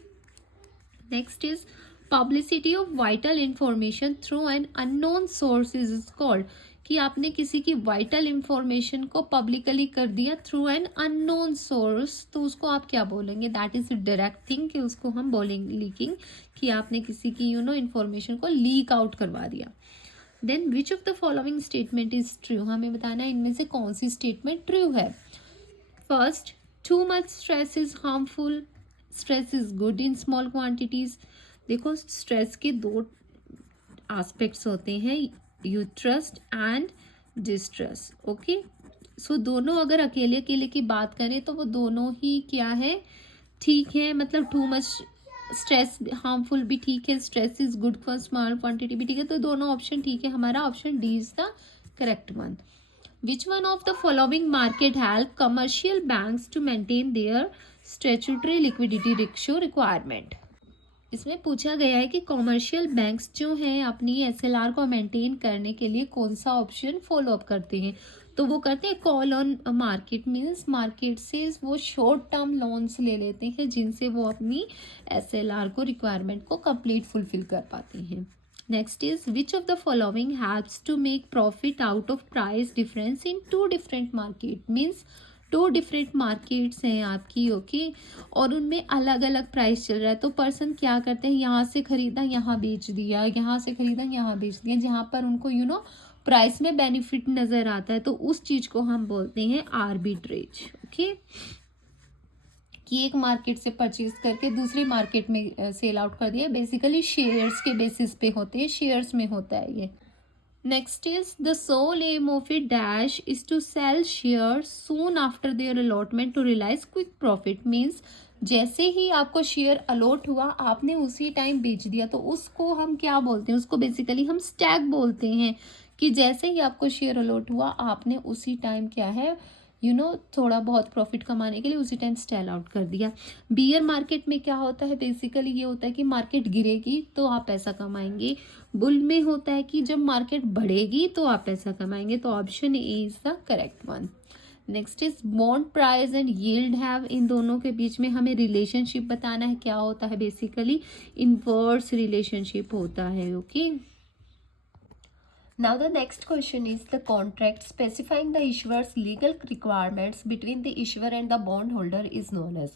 next is publicity of vital information through an unknown source is called, कि आपने किसी की वाइटल इंफॉर्मेशन को पब्लिकली कर दिया थ्रू एन अननोन सोर्स, तो उसको आप क्या बोलेंगे, दैट इज डायरेक्ट थिंग, कि उसको हम बोलेंगे लीकिंग, कि आपने किसी की इंफॉर्मेशन को लीक आउट करवा दिया। Then which of the following statement is true, हमें बताना है इनमें से कौन सी स्टेटमेंट ट्रू है। First, too much stress is harmful, stress is good in small quantities. देखो स्ट्रेस के दो एस्पेक्ट्स होते हैं, eustress and distress. Okay, so दोनों अगर अकेले अकेले की बात करें तो वो दोनों ही क्या है, ठीक है, मतलब टू मच स्ट्रेस हार्मफुल भी ठीक है, stress is good for small quantity भी ठीक है, तो दोनों ऑप्शन ठीक है। हमारा option D is the correct one. Which one of the following market help commercial banks to maintain their statutory liquidity ratio requirement. इसमें पूछा गया है कि कॉमर्शियल बैंक्स जो हैं अपनी एसएलआर को मेंटेन करने के लिए कौन सा ऑप्शन फॉलो अप करते हैं। तो वो करते हैं call on market, means market से वो शॉर्ट टर्म लोन्स ले लेते हैं जिनसे वो अपनी एसएलआर को रिक्वायरमेंट को कंप्लीट फुलफिल कर पाते हैं। Next is which of the following helps to make profit out of price difference in two different market, means two different markets हैं आपकी, ओके, और उनमें अलग अलग प्राइस चल रहा है, तो पर्सन क्या करते हैं, यहाँ से खरीदा यहाँ बेच दिया, यहाँ से खरीदा यहाँ बेच दिया, जहाँ पर उनको प्राइस में बेनिफिट नज़र आता है, तो उस चीज़ को हम बोलते हैं आर्बिट्रेज। ओके, कि एक मार्केट से परचेज करके दूसरी मार्केट में सेल आउट कर दिया, बेसिकली शेयर्स के बेसिस पे होते हैं, शेयर्स में होता है ये। Next is the sole aim of a dash is to sell shares soon after their allotment to realize quick profit, means जैसे ही आपको शेयर अलॉट हुआ आपने उसी टाइम बेच दिया, तो उसको हम क्या बोलते हैं, उसको बेसिकली हम स्टैक बोलते हैं, कि जैसे ही आपको शेयर अलॉट हुआ आपने उसी टाइम क्या है थोड़ा बहुत प्रॉफिट कमाने के लिए उसी टाइम सेल आउट कर दिया। बियर मार्केट में क्या होता है, बेसिकली ये होता है कि मार्केट गिरेगी तो आप पैसा कमाएंगे। बुल में होता है कि जब मार्केट बढ़ेगी तो आप पैसा कमाएंगे, तो option A is the correct one. Next is bond price and yield have, इन दोनों के बीच में हमें रिलेशनशिप बताना है, क्या होता है, बेसिकली इनवर्स रिलेशनशिप होता है। Okay, now the next question is the contract specifying the issuer's legal requirements between the issuer and the bondholder is known as,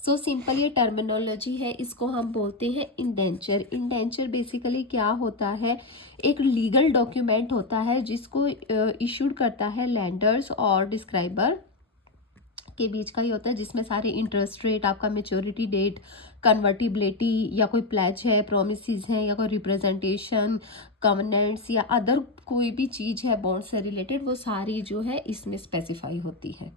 so simple ये टर्मिनोलॉजी है, इसको हम बोलते हैं इंडेंचर। इंडेंचर बेसिकली क्या होता है, एक लीगल डॉक्यूमेंट होता है जिसको इशूड करता है लैंडर्स और डिस्क्राइबर के बीच का ही होता है, जिसमें सारे इंटरेस्ट रेट, आपका मेच्योरिटी डेट, कन्वर्टिबिलिटी या कोई प्लेज है, प्रोमिसेस हैं या कोई रिप्रेजेंटेशन, कवनेंट्स या अदर कोई भी चीज़ है बॉन्ड से रिलेटेड, वो सारी जो है इसमें स्पेसिफाई होती है।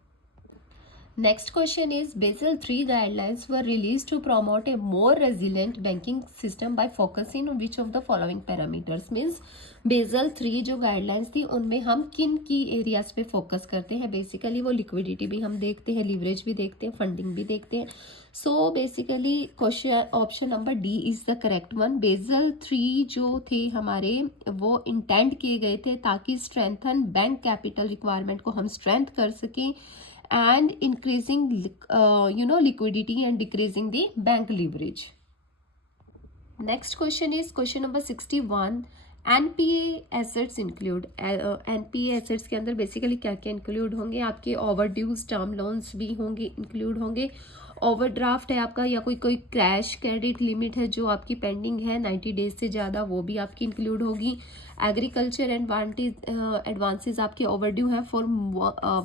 Next question is Basel III guidelines were released to promote a more resilient banking system by focusing on which of the following parameters. Means Basel 3 जो गाइडलाइंस थी उनमें हम किन की एरियाज पे फोकस करते हैं. बेसिकली वो लिक्विडिटी भी हम देखते हैं, लीवरेज भी देखते हैं, फंडिंग भी देखते हैं. So basically question option number D is the correct one. Basel 3 जो थे हमारे वो इंटेंड किए गए थे ताकि स्ट्रेंथन बैंक कैपिटल रिक्वायरमेंट को हम स्ट्रेंथ कर सकें and increasing liquidity and decreasing the bank leverage. Next question is question number 61. NPA assets include NPA assets के अंदर बेसिकली क्या क्या इंक्लूड होंगे. आपके ओवर ड्यूज टर्म लोन्स भी होंगे, इंक्लूड होंगे. ओवरड्राफ्ट है आपका या कोई कैश क्रेडिट लिमिट है जो आपकी पेंडिंग है 90 डेज से ज़्यादा, वो भी आपकी इंक्लूड होगी. एग्रीकल्चर एडवांसेस आपके ओवरड्यू हैं for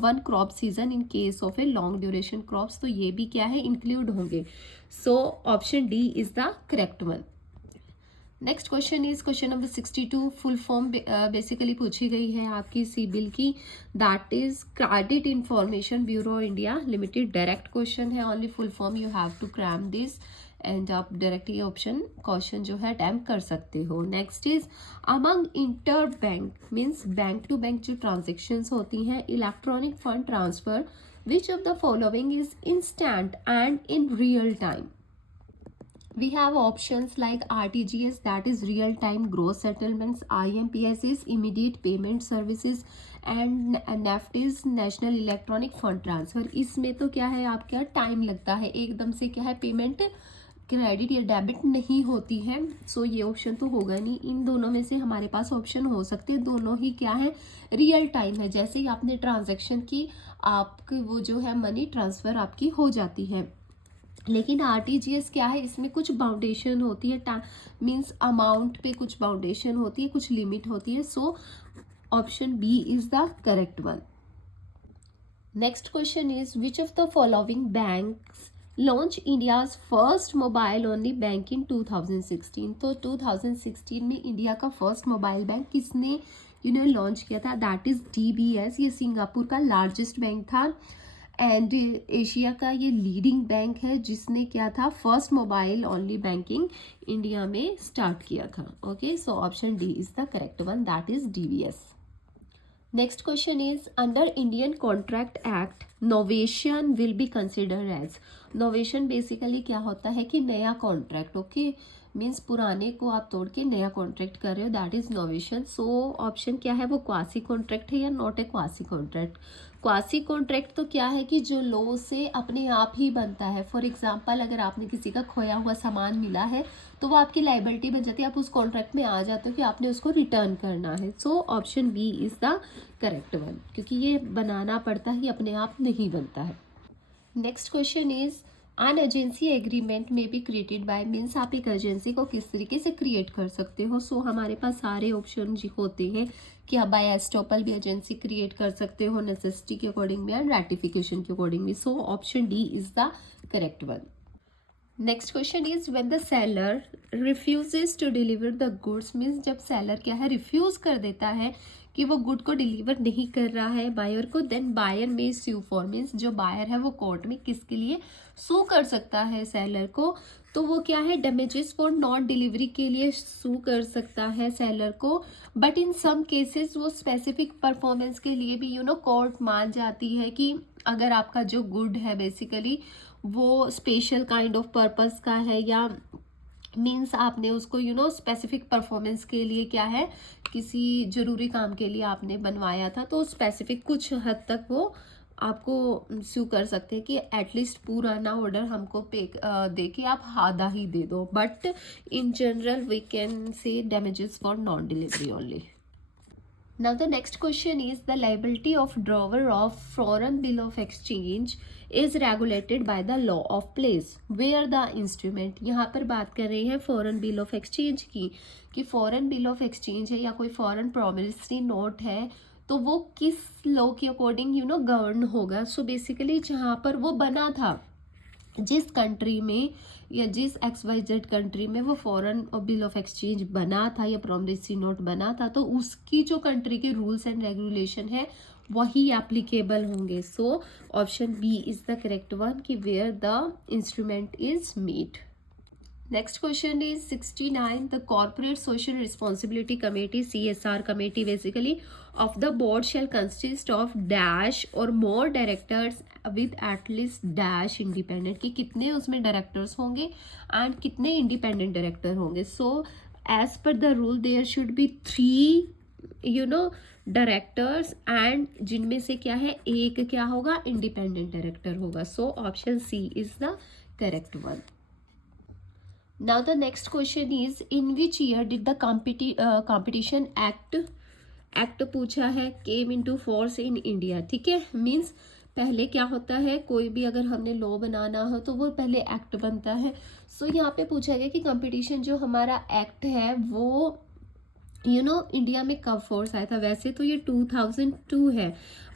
one crop season in case of a long duration crops, तो ये भी क्या है इंक्लूड होंगे. So option D is the correct one. Next question is question number 62. Full form basically पूछी गई है आपकी सीबिल की, that is credit information bureau India limited. Direct question है, only full form you have to cram this and आप डायरेक्ट ये ऑप्शन क्वेश्चन जो है अटैम्प्ट कर सकते हो. Next is among inter bank means bank to bank जो ट्रांजेक्शन्स होती हैं electronic fund transfer, which of the following is instant and in real time. We have options like RTGS, that is real time gross settlements, IMPS is immediate payment services and NEFT is national electronic fund transfer. इसमें तो क्या है आपका टाइम लगता है, एकदम से क्या है पेमेंट क्रेडिट या डेबिट नहीं होती है. सो ये ऑप्शन तो होगा नहीं. इन दोनों में से हमारे पास ऑप्शन हो सकते हैं, दोनों ही क्या है रियल टाइम है. जैसे ही आपने ट्रांजेक्शन की आपकी वो जो है मनी ट्रांसफ़र आपकी हो जाती है. लेकिन आरटीजीएस क्या है, इसमें कुछ बाउंडेशन होती है, मींस अमाउंट पे कुछ बाउंडेशन होती है, कुछ लिमिट होती है. So option B is the correct one. Next question is which of the following banks launch India's first mobile only bank in 2016. तो 2016 में इंडिया का फर्स्ट मोबाइल बैंक किसने लॉन्च किया था, दैट इज डीबीएस. ये सिंगापुर का लार्जेस्ट बैंक था एंड एशिया का ये लीडिंग बैंक है जिसने क्या था first mobile only banking India में स्टार्ट किया था. Okay, so option D is the correct one, that is DBS. Next question is under Indian contract act novation will be considered as. Novation basically क्या होता है कि नया कॉन्ट्रैक्ट. ओके, मीन्स पुराने को आप तोड़ के नया कॉन्ट्रैक्ट कर रहे हो, that is novation. So option क्या है, वो क्वासी कॉन्ट्रैक्ट है या not a quasi contract. Quasi contract तो क्या है कि जो लॉ से अपने आप ही बनता है. फॉर एग्जांपल अगर आपने किसी का खोया हुआ सामान मिला है तो वो आपकी लाइबिलिटी बन जाती है, आप उस कॉन्ट्रैक्ट में आ जाते हो कि आपने उसको रिटर्न करना है. So option B is the correct one, क्योंकि ये बनाना पड़ता है, अपने आप नहीं बनता है. Next question is an agency agreement में बी क्रिएटेड बाय, मीन्स आप एक एजेंसी को किस तरीके से क्रिएट कर सकते हो. सो हमारे पास सारे ऑप्शन होते हैं कि आप बाय एस्टॉपल भी एजेंसी क्रिएट कर सकते हो, नेसेसिटी के अकॉर्डिंग भी एंड रैटिफिकेशन के अकॉर्डिंग भी. So option D is the correct one. Next question is when the seller refuses to deliver the goods, means जब सेलर क्या है रिफ्यूज कर देता है कि वो गुड को डिलीवर नहीं कर रहा है बायर को, देन बायर में स्यू फॉर, मीन्स जो बायर है वो कोर्ट में किसके लिए सू कर सकता है सेलर को. तो वो क्या है डैमेजेस फॉर नॉट डिलीवरी के लिए सू कर सकता है सेलर को. बट इन सम केसेस वो स्पेसिफिक परफॉर्मेंस के लिए भी कोर्ट मान जाती है कि अगर आपका जो गुड है बेसिकली वो स्पेशल काइंड ऑफ पर्पस का है या मीन्स आपने उसको स्पेसिफिक परफॉर्मेंस के लिए क्या है किसी जरूरी काम के लिए आपने बनवाया था, तो स्पेसिफिक कुछ हद तक वो आपको स्यू कर सकते हैं कि एटलीस्ट पूरा ना ऑर्डर हमको पे दे के आप आधा ही दे दो. But in general we can say damages for non delivery only. Now the next question is the liability of drawer of foreign bill of exchange is regulated by the law of place where the instrument. यहाँ पर बात कर रहे हैं foreign bill of exchange की कि foreign bill of exchange है या कोई foreign promissory note है तो वो किस लॉ के अकॉर्डिंग गवर्न होगा. सो बेसिकली जहाँ पर वो बना था जिस कंट्री में या जिस XYZ कंट्री में वो फॉरेन बिल ऑफ एक्सचेंज बना था या प्रॉमिसरी नोट बना था, तो उसकी जो कंट्री के रूल्स एंड रेगुलेशन है वही एप्लीकेबल होंगे। So option B is the correct one कि where the instrument is made. Next question is 69. The Corporate Social Responsibility Committee CSR committee basically of the board shall consist of dash or more directors with at least dash independent, कि कितने उसमें directors होंगे and कितने independent director होंगे। So as per the rule there should be 3 directors and जिनमें से क्या है एक क्या होगा इंडिपेंडेंट डायरेक्टर होगा। So option C is the correct one. Now the next question is in which year did the competition act पूछा है came into force in India। ठीक है, मीन्स पहले क्या होता है, कोई भी अगर हमने लॉ बनाना हो तो वो पहले एक्ट बनता है। सो यहाँ पे पूछा गया कि कंपटीशन जो हमारा एक्ट है वो इंडिया में कब फोर्स आया था। वैसे तो ये 2002 है,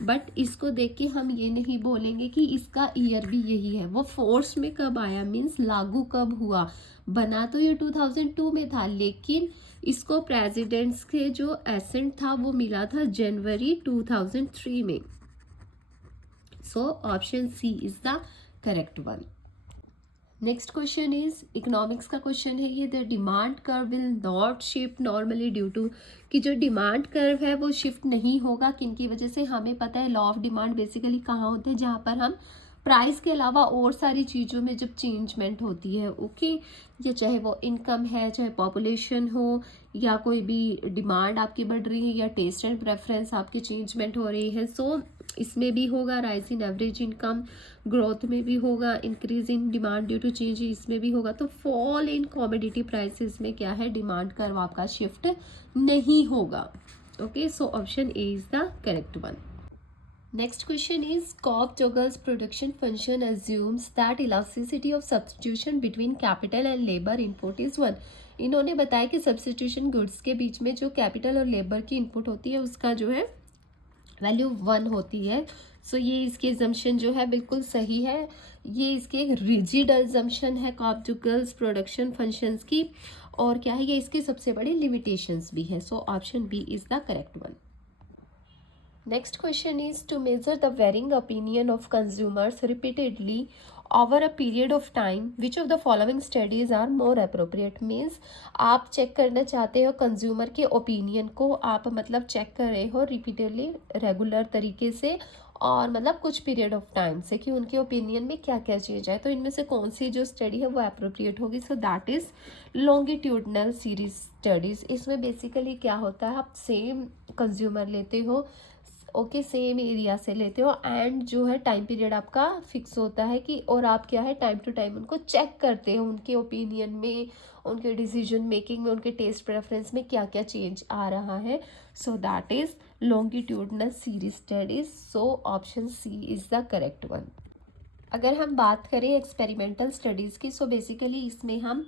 बट इसको देख के हम ये नहीं बोलेंगे कि इसका ईयर भी यही है। वो फोर्स में कब आया मीन्स लागू कब हुआ, बना तो ये 2002 में था, लेकिन इसको प्रेसिडेंट्स के जो एसेंट था वो मिला था जनवरी 2003 में। So option C is the correct one. Next question is economics का क्वेश्चन है ये। The demand curve will not shift normally due to, कि जो डिमांड कर्व है वो शिफ्ट नहीं होगा किन की वजह से। हमें पता है लॉ ऑफ डिमांड बेसिकली कहाँ होते हैं, जहाँ पर हम प्राइस के अलावा और सारी चीज़ों में जब चेंजमेंट होती है। ओके, या चाहे वो इनकम है, चाहे पॉपुलेशन हो, या कोई भी डिमांड आपकी बढ़ रही है, या टेस्ट एंड प्रेफरेंस आपकी चेंजमेंट हो रही है। सो इसमें भी होगा rise in average income, growth में भी होगा increase in demand due to change, इसमें भी होगा। तो फॉल इन कॉमोडिटी प्राइसेस में क्या है, डिमांड कर्व आपका शिफ्ट नहीं होगा। Okay, so option A is the correct one. Next question is Cobb-Douglas production function assumes that elasticity of substitution between capital and labor input is 1। इन्होंने बताया कि सब्सटीट्यूशन गुड्स के बीच में जो कैपिटल और लेबर की इनपुट होती है उसका जो है वैल्यू 1 होती है। सो ये इसकी एजम्पशन जो है बिल्कुल सही है। ये इसकी एक रिजिड एजम्पशन है Cobb-Douglas प्रोडक्शन फंक्शंस की, और क्या है ये इसकी सबसे बड़ी लिमिटेशंस भी है। So option B is the correct one. Next question is to measure the varying opinion of consumers repeatedly over a period of time, which of the following studies are more appropriate। means आप चेक करना चाहते हो कंज्यूमर के ओपिनियन को, आप मतलब चेक कर रहे हो रिपीटेडली रेगुलर तरीके से, और मतलब कुछ पीरियड ऑफ टाइम से कि उनके ओपिनियन में क्या क्या चेंज है। तो इनमें से कौन सी जो स्टडी है वो अप्रोप्रिएट होगी। So that is longitudinal series studies. इसमें बेसिकली क्या होता है, आप सेम कंज्यूमर लेते हो, ओके, सेम एरिया से लेते हो, एंड जो है टाइम पीरियड आपका फिक्स होता है कि, और आप क्या है टाइम टू टाइम उनको चेक करते हो, उनके ओपिनियन में, उनके डिसीजन मेकिंग में, उनके टेस्ट प्रेफरेंस में क्या क्या चेंज आ रहा है। So that is longitudinal series studies. So option C is the correct one. अगर हम बात करें एक्सपेरिमेंटल स्टडीज़ की, सो बेसिकली इसमें हम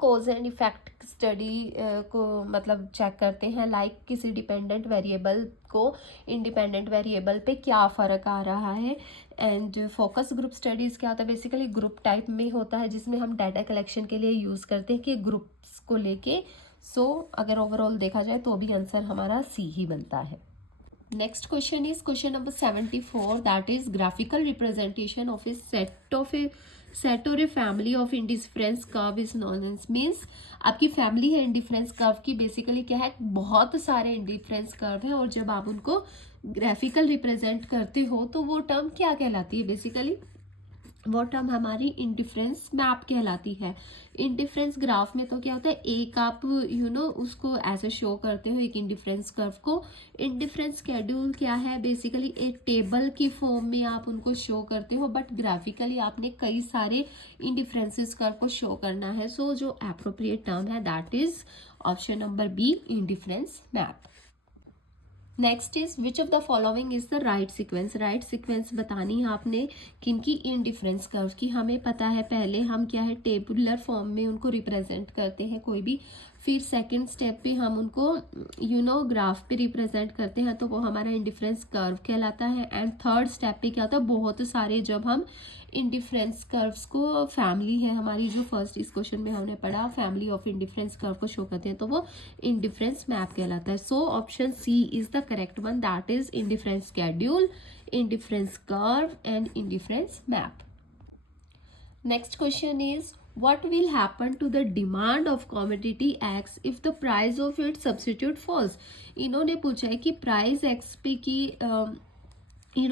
कॉज एंड इफेक्ट स्टडी को मतलब चेक करते हैं, लाइक किसी डिपेंडेंट वेरिएबल को इंडिपेंडेंट वेरिएबल पे क्या फ़र्क आ रहा है। एंड फोकस ग्रुप स्टडीज़ क्या होता है, बेसिकली ग्रुप टाइप में होता है जिसमें हम डाटा कलेक्शन के लिए यूज़ करते हैं कि ग्रुप्स को लेके। सो अगर ओवरऑल देखा जाए तो भी आंसर हमारा सी ही बनता है। Next question is question number 74, that is graphical representation of a set or a family of indifference curve is known as। means आपकी फैमिली है इंडिफरेंस कर्व की, बेसिकली क्या है बहुत सारे इंडिफरेंस कर्व हैं, और जब आप उनको ग्राफिकल रिप्रेजेंट करते हो तो वो टर्म क्या कहलाती है, बेसिकली वो टर्म हमारी इंडिफरेंस मैप कहलाती है। इंडिफरेंस ग्राफ में तो क्या होता है, एक आप उसको ऐसे शो करते हो एक इंडिफरेंस कर्व को। इंडिफरेंस शेड्यूल क्या है, बेसिकली एक टेबल की फॉर्म में आप उनको शो करते हो, बट ग्राफिकली आपने कई सारे इंडिफरेंसेस कर्व को शो करना है। सो जो एप्रोप्रिएट टर्म है that is option number B, indifference map. Next is which of the following is the right sequence. Right sequence बतानी है आपने किनकी, इंडिफरेंस कर्व की। हमें पता है पहले हम क्या है टेबुलर फॉर्म में उनको रिप्रेजेंट करते हैं कोई भी, फिर सेकंड स्टेप पे हम उनको ग्राफ पे रिप्रेजेंट करते हैं, तो वो हमारा इंडिफरेंस कर्व कहलाता है। एंड थर्ड स्टेप पे क्या होता है, बहुत सारे जब हम इंडिफरेंस कर्व्स को फैमिली है हमारी, जो फर्स्ट इस क्वेश्चन में हमने पढ़ा, फैमिली ऑफ इंडिफरेंस कर्व को शो करते हैं तो वो इंडिफरेंस मैप कहलाता है. So option C is the correct one, that is indifference schedule, indifference curve and indifference map. Next question is, what will happen to the demand of commodity X if the price of its substitute falls? इन्होंने पूछा है कि प्राइस X पे की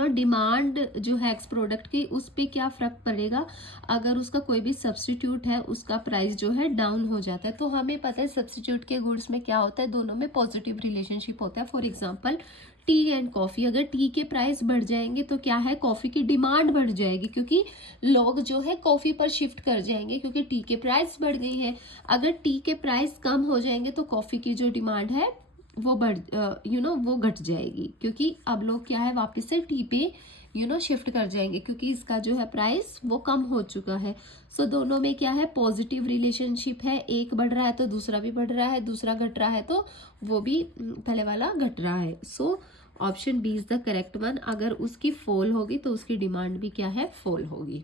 डिमांड जो है एक्स प्रोडक्ट की, उस पे क्या फ़र्क पड़ेगा अगर उसका कोई भी सब्स्टिट्यूट है उसका प्राइस जो है डाउन हो जाता है. तो हमें पता है सब्स्टिट्यूट के गुड्स में क्या होता है, दोनों में पॉजिटिव रिलेशनशिप होता है. For example T and coffee, अगर टी के प्राइस बढ़ जाएंगे तो क्या है, कॉफ़ी की डिमांड बढ़ जाएगी क्योंकि लोग जो है कॉफ़ी पर शिफ्ट कर जाएंगे क्योंकि टी के प्राइस बढ़ गई है. अगर टी के प्राइस कम हो जाएंगे तो कॉफ़ी की जो डिमांड है वो वो घट जाएगी क्योंकि अब लोग क्या है वापस से टी पे शिफ्ट कर जाएंगे क्योंकि इसका जो है प्राइस वो कम हो चुका है. सो दोनों में क्या है, पॉजिटिव रिलेशनशिप है, एक बढ़ रहा है तो दूसरा भी बढ़ रहा है, दूसरा घट रहा है तो वो भी पहले वाला घट रहा है. So option B is the correct one. अगर उसकी फॉल होगी तो उसकी डिमांड भी क्या है, फॉल होगी.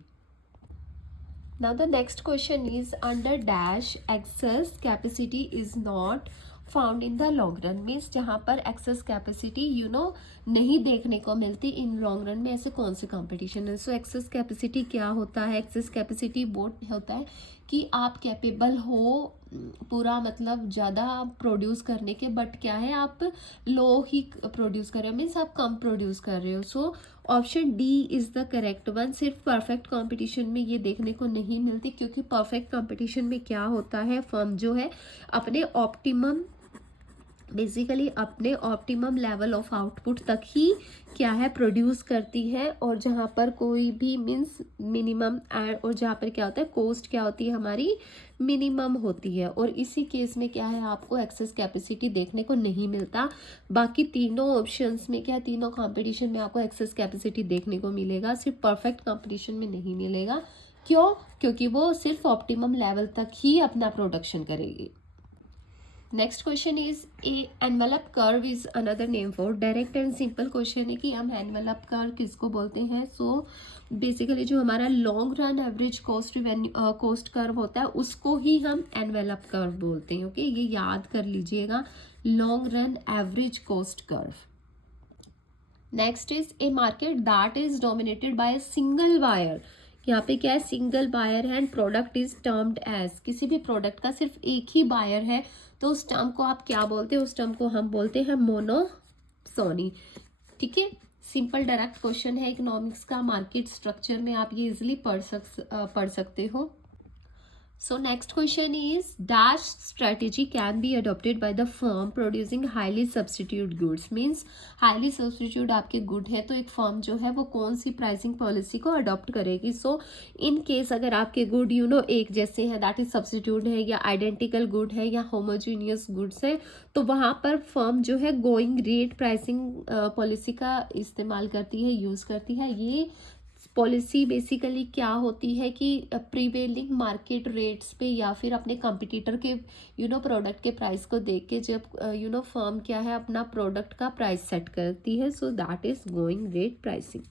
Now the next question is, under dash excess capacity is not found in the long run, means जहाँ पर एक्सेस कैपेसिटी नहीं देखने को मिलती इन लॉन्ग रन में, ऐसे कौन से कंपटीशन है. सो एक्सेस कैपेसिटी क्या होता है, एक्सेस कैपेसिटी वो होता है कि आप कैपेबल हो पूरा मतलब ज़्यादा प्रोड्यूस करने के, बट क्या है आप लो ही प्रोड्यूस कर रहे हो, मीन्स आप कम प्रोड्यूस कर रहे हो. सो option D is the correct one. सिर्फ परफेक्ट कंपटीशन में ये देखने को नहीं मिलती क्योंकि परफेक्ट कंपटीशन में क्या होता है, फर्म जो है अपने अपने ऑप्टिमम लेवल ऑफ आउटपुट तक ही क्या है प्रोड्यूस करती है, और जहाँ पर कोई भी मीन्स मिनिमम और जहाँ पर क्या होता है कॉस्ट क्या होती है हमारी मिनिमम होती है, और इसी केस में क्या है आपको एक्सेस कैपेसिटी देखने को नहीं मिलता. बाकी तीनों ऑप्शंस में क्या, तीनों कंपटीशन में आपको एक्सेस कैपेसिटी देखने को मिलेगा, सिर्फ परफेक्ट कंपटीशन में नहीं मिलेगा. क्यों? क्योंकि वो सिर्फ ऑप्टिमम लेवल तक ही अपना प्रोडक्शन करेगी. Next question is, A envelope curve is another name for, direct and simple question है कि हम एनवेलप कर्व किसको बोलते हैं. सो बेसिकली जो हमारा long run average cost curve होता है उसको ही हम एनवेलप कर्व बोलते हैं. ओके, ये याद कर लीजिएगा, long run average cost curve. Next is, a market that is dominated by a single buyer. यहाँ पे क्या है, सिंगल बायर है and product is termed as, किसी भी प्रोडक्ट का सिर्फ एक ही बायर है तो उस टर्म को आप क्या बोलते हैं, उस टर्म को हम बोलते हैं मोनोसोनी. ठीक है, सिंपल डायरेक्ट क्वेश्चन है इकोनॉमिक्स का, मार्केट स्ट्रक्चर में आप ये इजिली पढ़ सकते हो. So next question is, dash strategy can be adopted by the firm producing highly substitute goods. Means highly substitute आपके गुड है तो एक फर्म जो है वो कौन सी प्राइसिंग पॉलिसी को अडॉप्ट करेगी. सो इन केस अगर आपके गुड एक जैसे हैं, दैट इज सब्सटीट्यूट है, या आइडेंटिकल गुड है, या होमोजीनियस गुड्स है, तो वहाँ पर फर्म जो है गोइंग रेट प्राइसिंग पॉलिसी का इस्तेमाल करती है, यूज़ करती है. ये पॉलिसी बेसिकली क्या होती है कि प्रीवेलिंग मार्केट रेट्स पे या फिर अपने कंपटीटर के प्रोडक्ट के प्राइस को देख के जब फर्म क्या है अपना प्रोडक्ट का प्राइस सेट करती है. So that is going rate pricing.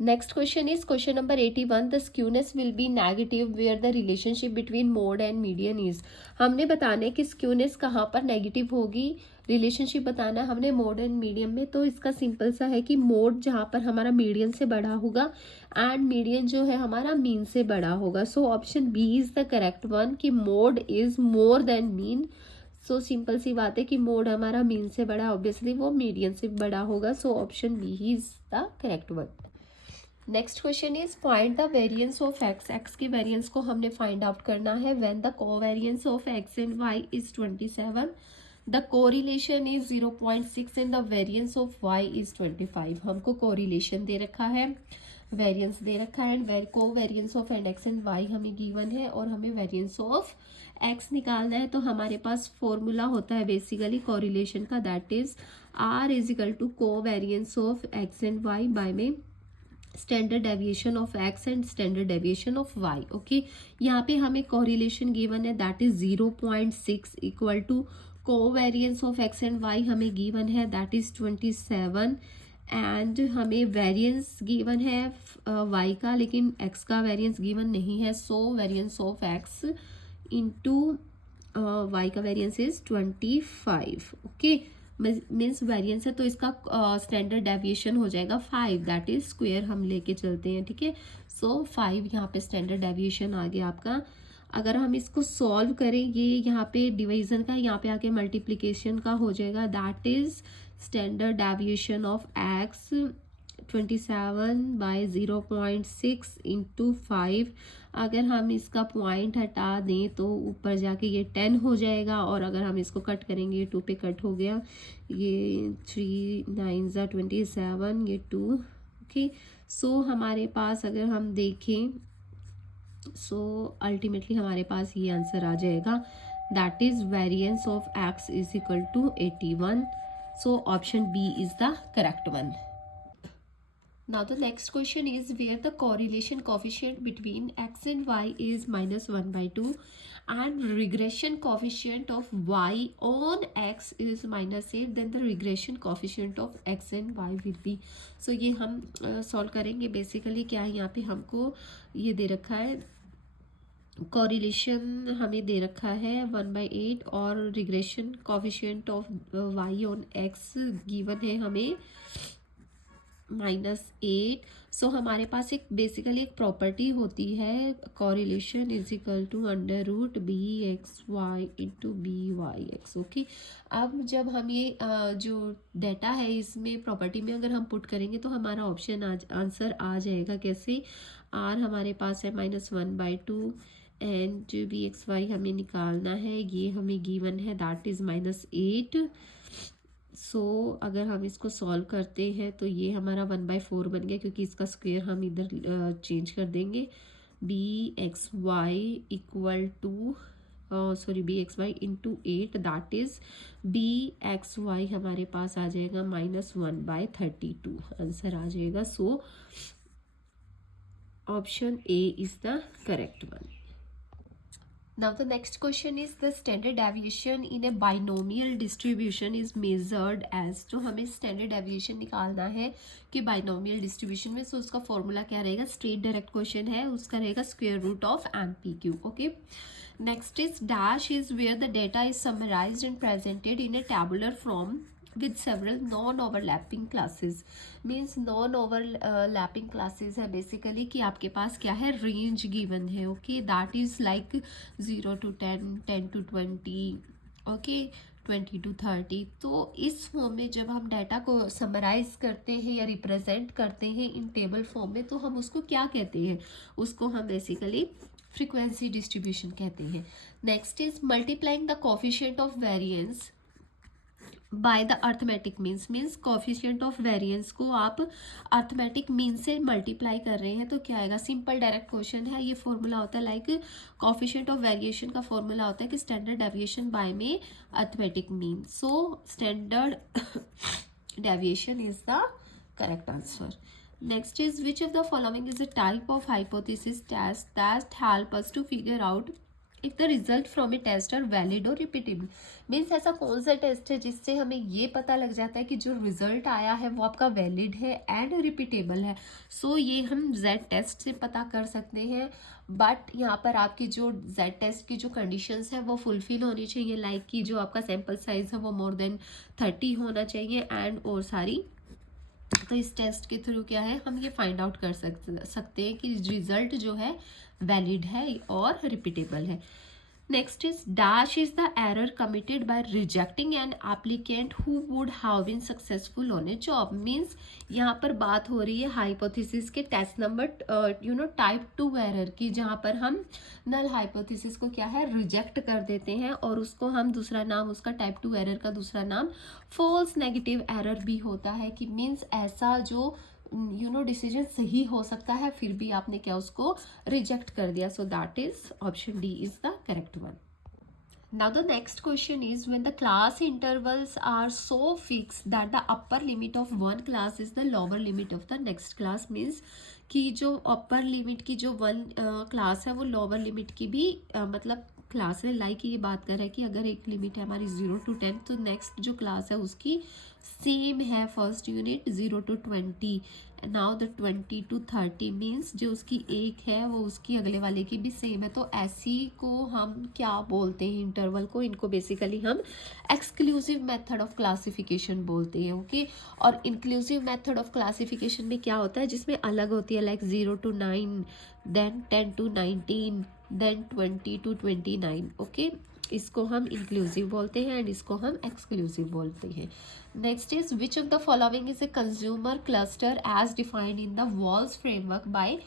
Next question is question number 81, the skewness will be negative where the relationship between mode and median is. हमने बताना है कि स्क्यूनेस कहाँ पर नेगेटिव होगी, रिलेशनशिप बताना है हमने मोड एंड मीडियम में. तो इसका सिंपल सा है कि मोड जहाँ पर हमारा मीडियन से बड़ा होगा एंड मीडियन जो है हमारा मीन से बड़ा होगा. So option B is the correct one कि mode is more than mean. So simple सी बात है कि मोड हमारा मीन से बड़ा, ऑब्वियसली वो मीडियन से बड़ा होगा. So option B is the correct one. Next question is, find the variance of X. X की वेरिएंस को हमने फाइंड आउट करना है when the covariance of X and Y is 27, the correlation is 0.6 and the variance of Y is 25. हमको कोरिलेशन दे रखा है, वेरिएंस दे रखा है, and covariance of and X and Y हमें गिवन है, और हमें वेरिएंस ऑफ एक्स निकालना है. तो हमारे पास फॉर्मूला होता है बेसिकली कोरिलेशन का, that is R is equal to covariance of X and Y by में standard deviation of X and standard deviation of Y. Okay, यहाँ पे हमें कोरिलेशन गिवन है that is 0.6 equal to covariance of X and Y हमें गिवन है दैट इज 27, एंड हमें वेरिएंस गिवन है y का, लेकिन x का वेरिएंस गिवन नहीं है. So variance of x into y का variance is 25. Okay, means variance है तो इसका स्टैंडर्ड डेविएशन हो जाएगा 5, दैट इज स्क्वायर हम लेके चलते हैं. ठीक है, सो 5 यहाँ पे स्टैंडर्ड डेविएशन आ गया आपका. अगर हम इसको सॉल्व करें, ये यहाँ पे डिवीजन का, यहाँ पे आके मल्टीप्लिकेशन का हो जाएगा. That is standard deviation of x 27/0.6 into 5. अगर हम इसका पॉइंट हटा दें तो ऊपर जाके ये 10 हो जाएगा, और अगर हम इसको कट करेंगे, ये 2 पे कट हो गया, ये 3 9 27, ये 2. ओके, सो हमारे पास अगर हम देखें, सो अल्टीमेटली हमारे पास ये आंसर आ जाएगा. That is variance of x is equal to 81. So option B is the correct one. Now the next question is where the correlation coefficient between x and y is -1/2 and regression coefficient of y on x is -8, then the regression coefficient of x and y will be. So ये हम सॉल्व करेंगे. बेसिकली क्या है, यहाँ पे हमको ये दे रखा है, कॉरिलेशन हमें दे रखा है 1/8 और regression coefficient of y on x given है हमें -8. सो हमारे पास एक बेसिकली एक प्रॉपर्टी होती है, correlation is equal to √bxy into byx. ओके, अब जब हम ये जो डेटा है इसमें प्रॉपर्टी में अगर हम पुट करेंगे तो हमारा ऑप्शन आंसर आ जाएगा. कैसे, r हमारे पास है -1/2 एंड bxy हमें निकालना है, ये हमें गिवन है, दैट इज -8. सो अगर हम इसको सॉल्व करते हैं तो ये हमारा 1/4 बन गया, क्योंकि इसका स्क्वायर हम इधर चेंज कर देंगे. bxy equal to bxy into 8, that is bxy हमारे पास आ जाएगा -1/32. आंसर आ जाएगा. So option A is the correct one. Now the next question is the standard deviation in a binomial distribution is measured as. जो हमें standard deviation निकालना है कि binomial distribution में, सो उसका फॉर्मूला क्या रहेगा, स्ट्रेट डायरेक्ट क्वेश्चन है, उसका रहेगा square root of MPQ. Okay, next is dash is where the data is summarised and presented in a tabular form with several non-overlapping classes. Means non overlapping classes है बेसिकली कि आपके पास क्या है, रेंज गिवन है. Okay, that is like 0 to 10, 10 to 20, okay, 20 to 30. तो इस फॉर्म में जब हम डाटा को समराइज करते हैं या रिप्रेजेंट करते हैं इन टेबल फॉर्म में, तो हम उसको क्या कहते हैं, उसको हम बेसिकली फ्रीक्वेंसी डिस्ट्रीब्यूशन कहते हैं. Next is multiplying the coefficient of variance by the arithmetic means. Means coefficient of variance को आप अर्थमेटिक मीन से मल्टीप्लाई कर रहे हैं तो क्या आएगा, सिंपल डायरेक्ट क्वेश्चन है. ये फॉर्मूला होता है लाइक कोफिशिएंट ऑफ वेरिएशन का फॉर्मूला होता है कि स्टैंडर्ड डेविएशन बाय में arithmetic mean. So standard deviation is the correct answer. Next is which of the following is a type of hypothesis test that help us to figure out if the result from a test are valid or repeatable. Means ऐसा कौन सा टेस्ट है जिससे हमें ये पता लग जाता है कि जो रिजल्ट आया है वो आपका वैलिड है एंड रिपीटेबल है. सो ये हम जेड टेस्ट से पता कर सकते हैं, बट यहाँ पर आपकी जो जेड टेस्ट की जो कंडीशंस है वो फुलफिल होनी चाहिए, लाइक कि जो आपका सैम्पल साइज है वो मोर देन 30 होना चाहिए एंड और सारी. तो इस टेस्ट के थ्रू क्या है, हम ये फाइंड आउट कर सकते हैं कि रिजल्ट जो है वैलिड है और रिपीटेबल है. Next is dash is the error committed by rejecting an applicant who would have been successful on a job. Means यहाँ पर बात हो रही है हाइपोथेसिस के टेस्ट नंबर टाइप 2 एरर की, जहाँ पर हम नल हाइपोथेसिस को क्या है, रिजेक्ट कर देते हैं और उसको हम दूसरा नाम, उसका टाइप 2 एरर का दूसरा नाम फॉल्स नेगेटिव एरर भी होता है. कि मीन्स ऐसा जो डिसीजन सही हो सकता है फिर भी आपने क्या उसको रिजेक्ट कर दिया. सो that is option D is the correct one. Now the next question is when the class intervals are so fixed that the upper limit of one class is the lower limit of the next class. means कि जो अपर लिमिट की जो वन क्लास है वो लोअर लिमिट की भी मतलब क्लास है, लाइक ये बात कर रहा है कि अगर एक लिमिट है हमारी 0 to 10, तो नेक्स्ट जो क्लास है उसकी सेम है first unit 0 to 20, now the 20 to 30 means जो उसकी एक है वो उसकी अगले वाले की भी सेम है। तो ऐसी को हम क्या बोलते हैं, इंटरवल को, इनको बेसिकली हम एक्सक्लूसिव मेथड ऑफ क्लासिफिकेशन बोलते हैं। ओके, और इंक्लूसिव मेथड ऑफ क्लासिफिकेशन में क्या होता है, जिसमें अलग होती है, like 0 to 9, then 10 to 19, then 20 to 29। Okay, इसको हम इंक्लूसिव बोलते हैं एंड इसको हम एक्सक्लूसिव बोलते हैं। Next is which of the following is a consumer cluster as defined in the VALS framework by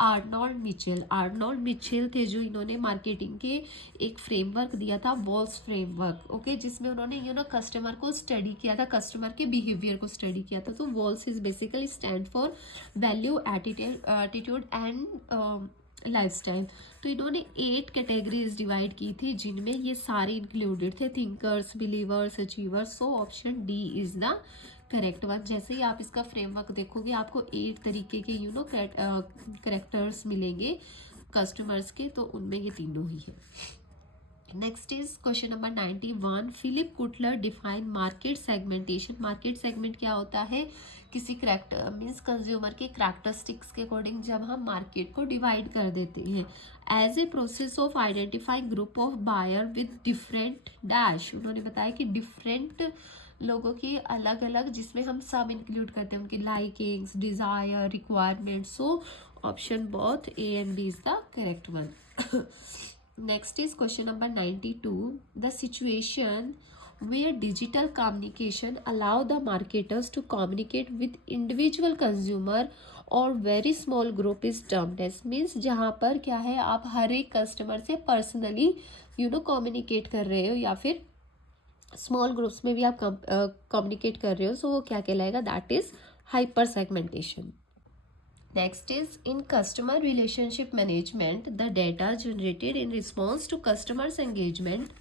Arnold Mitchell. Arnold Mitchell थे जो इन्होंने मार्केटिंग के एक फ्रेमवर्क दिया था, वॉल्स फ्रेमवर्क। ओके, जिसमें उन्होंने कस्टमर को स्टडी किया था, कस्टमर के बिहेवियर को स्टडी किया था। तो walls is basically stand for value, attitude and lifestyle. तो इन्होंने 8 कैटेगरीज डिवाइड की थी जिनमें ये सारे इंक्लूडेड थे, thinkers, believers, achievers. So option D is the correct one. जैसे ही आप इसका फ्रेमवर्क देखोगे आपको 8 तरीके के करेक्टर्स मिलेंगे कस्टमर्स के, तो उनमें ये तीनों ही है। Next is question number 91, Philip Kotler define market segmentation. Market segment क्या होता है, किसी करेक्टर मीन्स कंज्यूमर के करैक्टरिस्टिक्स के अकॉर्डिंग जब हम मार्केट को डिवाइड कर देते हैं, as a process of identifying group of buyer with different dash. उन्होंने बताया कि डिफरेंट लोगों की अलग अलग, जिसमें हम सब इंक्लूड करते हैं उनकी likings, desire, requirements. So option both A and B is the correct one. Next is question number 92, the situation where digital communication allow the marketers to communicate with individual consumer or very small group is termed as, means जहाँ पर क्या है, आप हर एक कस्टमर से पर्सनली कम्युनिकेट कर रहे हो या फिर स्मॉल ग्रुप्स में भी आप कम्युनिकेट कर रहे हो, सो वो क्या कहलाएगा, that is hyper segmentation. Next is in customer relationship management, the data generated in response to customers engagement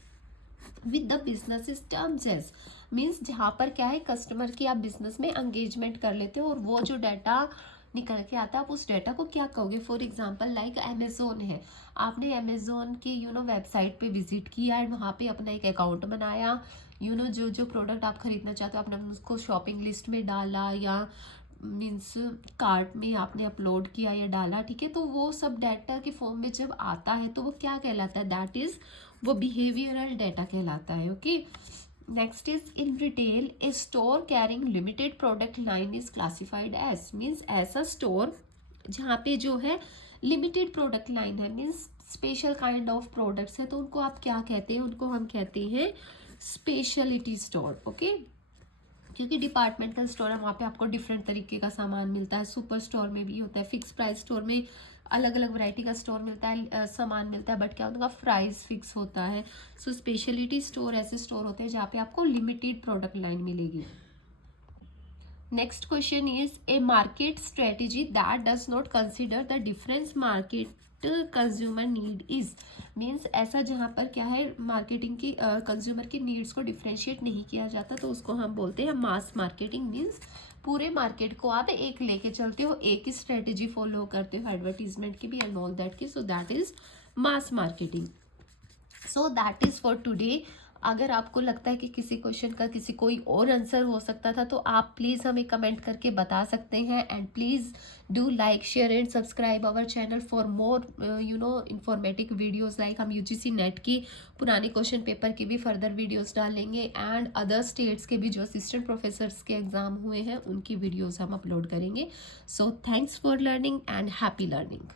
with the business is termed as, means जहाँ पर क्या है, कस्टमर की आप बिजनेस में एंगेजमेंट कर लेते हो और वो जो डाटा निकल के आता है आप उस डाटा को क्या कहोगे। फॉर एग्जांपल लाइक अमेजोन है, आपने अमेजोन की वेबसाइट पे विजिट किया एंड वहाँ पे अपना एक अकाउंट बनाया, जो जो प्रोडक्ट आप खरीदना चाहते हो आपने उसको शॉपिंग लिस्ट में डाला या मीन्स कार्ट में आपने अपलोड किया या डाला, ठीक है। तो वो सब डाटा के फॉर्म में जब आता है तो वो क्या कहलाता है, दैट इज वो बिहेवियरल डाटा कहलाता है। Okay, next is in retail, a store carrying limited product line is classified as, means ऐसा स्टोर जहाँ पे जो है लिमिटेड प्रोडक्ट लाइन है, means special kind of products है, तो उनको आप क्या कहते हैं, उनको हम कहते हैं स्पेशलिटी स्टोर। ओके, क्योंकि डिपार्टमेंटल स्टोर है वहाँ पे आपको डिफरेंट तरीके का सामान मिलता है, सुपर स्टोर में भी होता है, फिक्स प्राइस स्टोर में अलग अलग वैरायटी का स्टोर मिलता है, सामान मिलता है, बट क्या उनका प्राइस फिक्स होता है। सो स्पेशलिटी स्टोर ऐसे स्टोर होते हैं जहाँ पे आपको लिमिटेड प्रोडक्ट लाइन मिलेगी। Next question is a market strategy that does not consider the difference market consumer need is, means ऐसा जहाँ पर क्या है मार्केटिंग की कंज्यूमर की नीड्स को डिफ्रेंशिएट नहीं किया जाता, तो उसको हम बोलते हैं मास मार्केटिंग। मीन्स पूरे मार्केट को आप एक लेके चलते हो, एक ही स्ट्रेटेजी फॉलो करते हो एडवर्टीजमेंट की भी एंड ऑल दैट की, सो that is mass marketing. So that is for today. अगर आपको लगता है कि किसी क्वेश्चन का किसी कोई और आंसर हो सकता था तो आप प्लीज़ हमें कमेंट करके बता सकते हैं, and please do like, share and subscribe our channel for more informative videos. Like हम यूजीसी नेट की पुराने क्वेश्चन पेपर की भी फर्दर वीडियोस डालेंगे एंड अदर स्टेट्स के भी जो असिस्टेंट प्रोफेसर्स के एग्जाम हुए हैं उनकी वीडियोज़ हम अपलोड करेंगे। So thanks for learning and happy learning.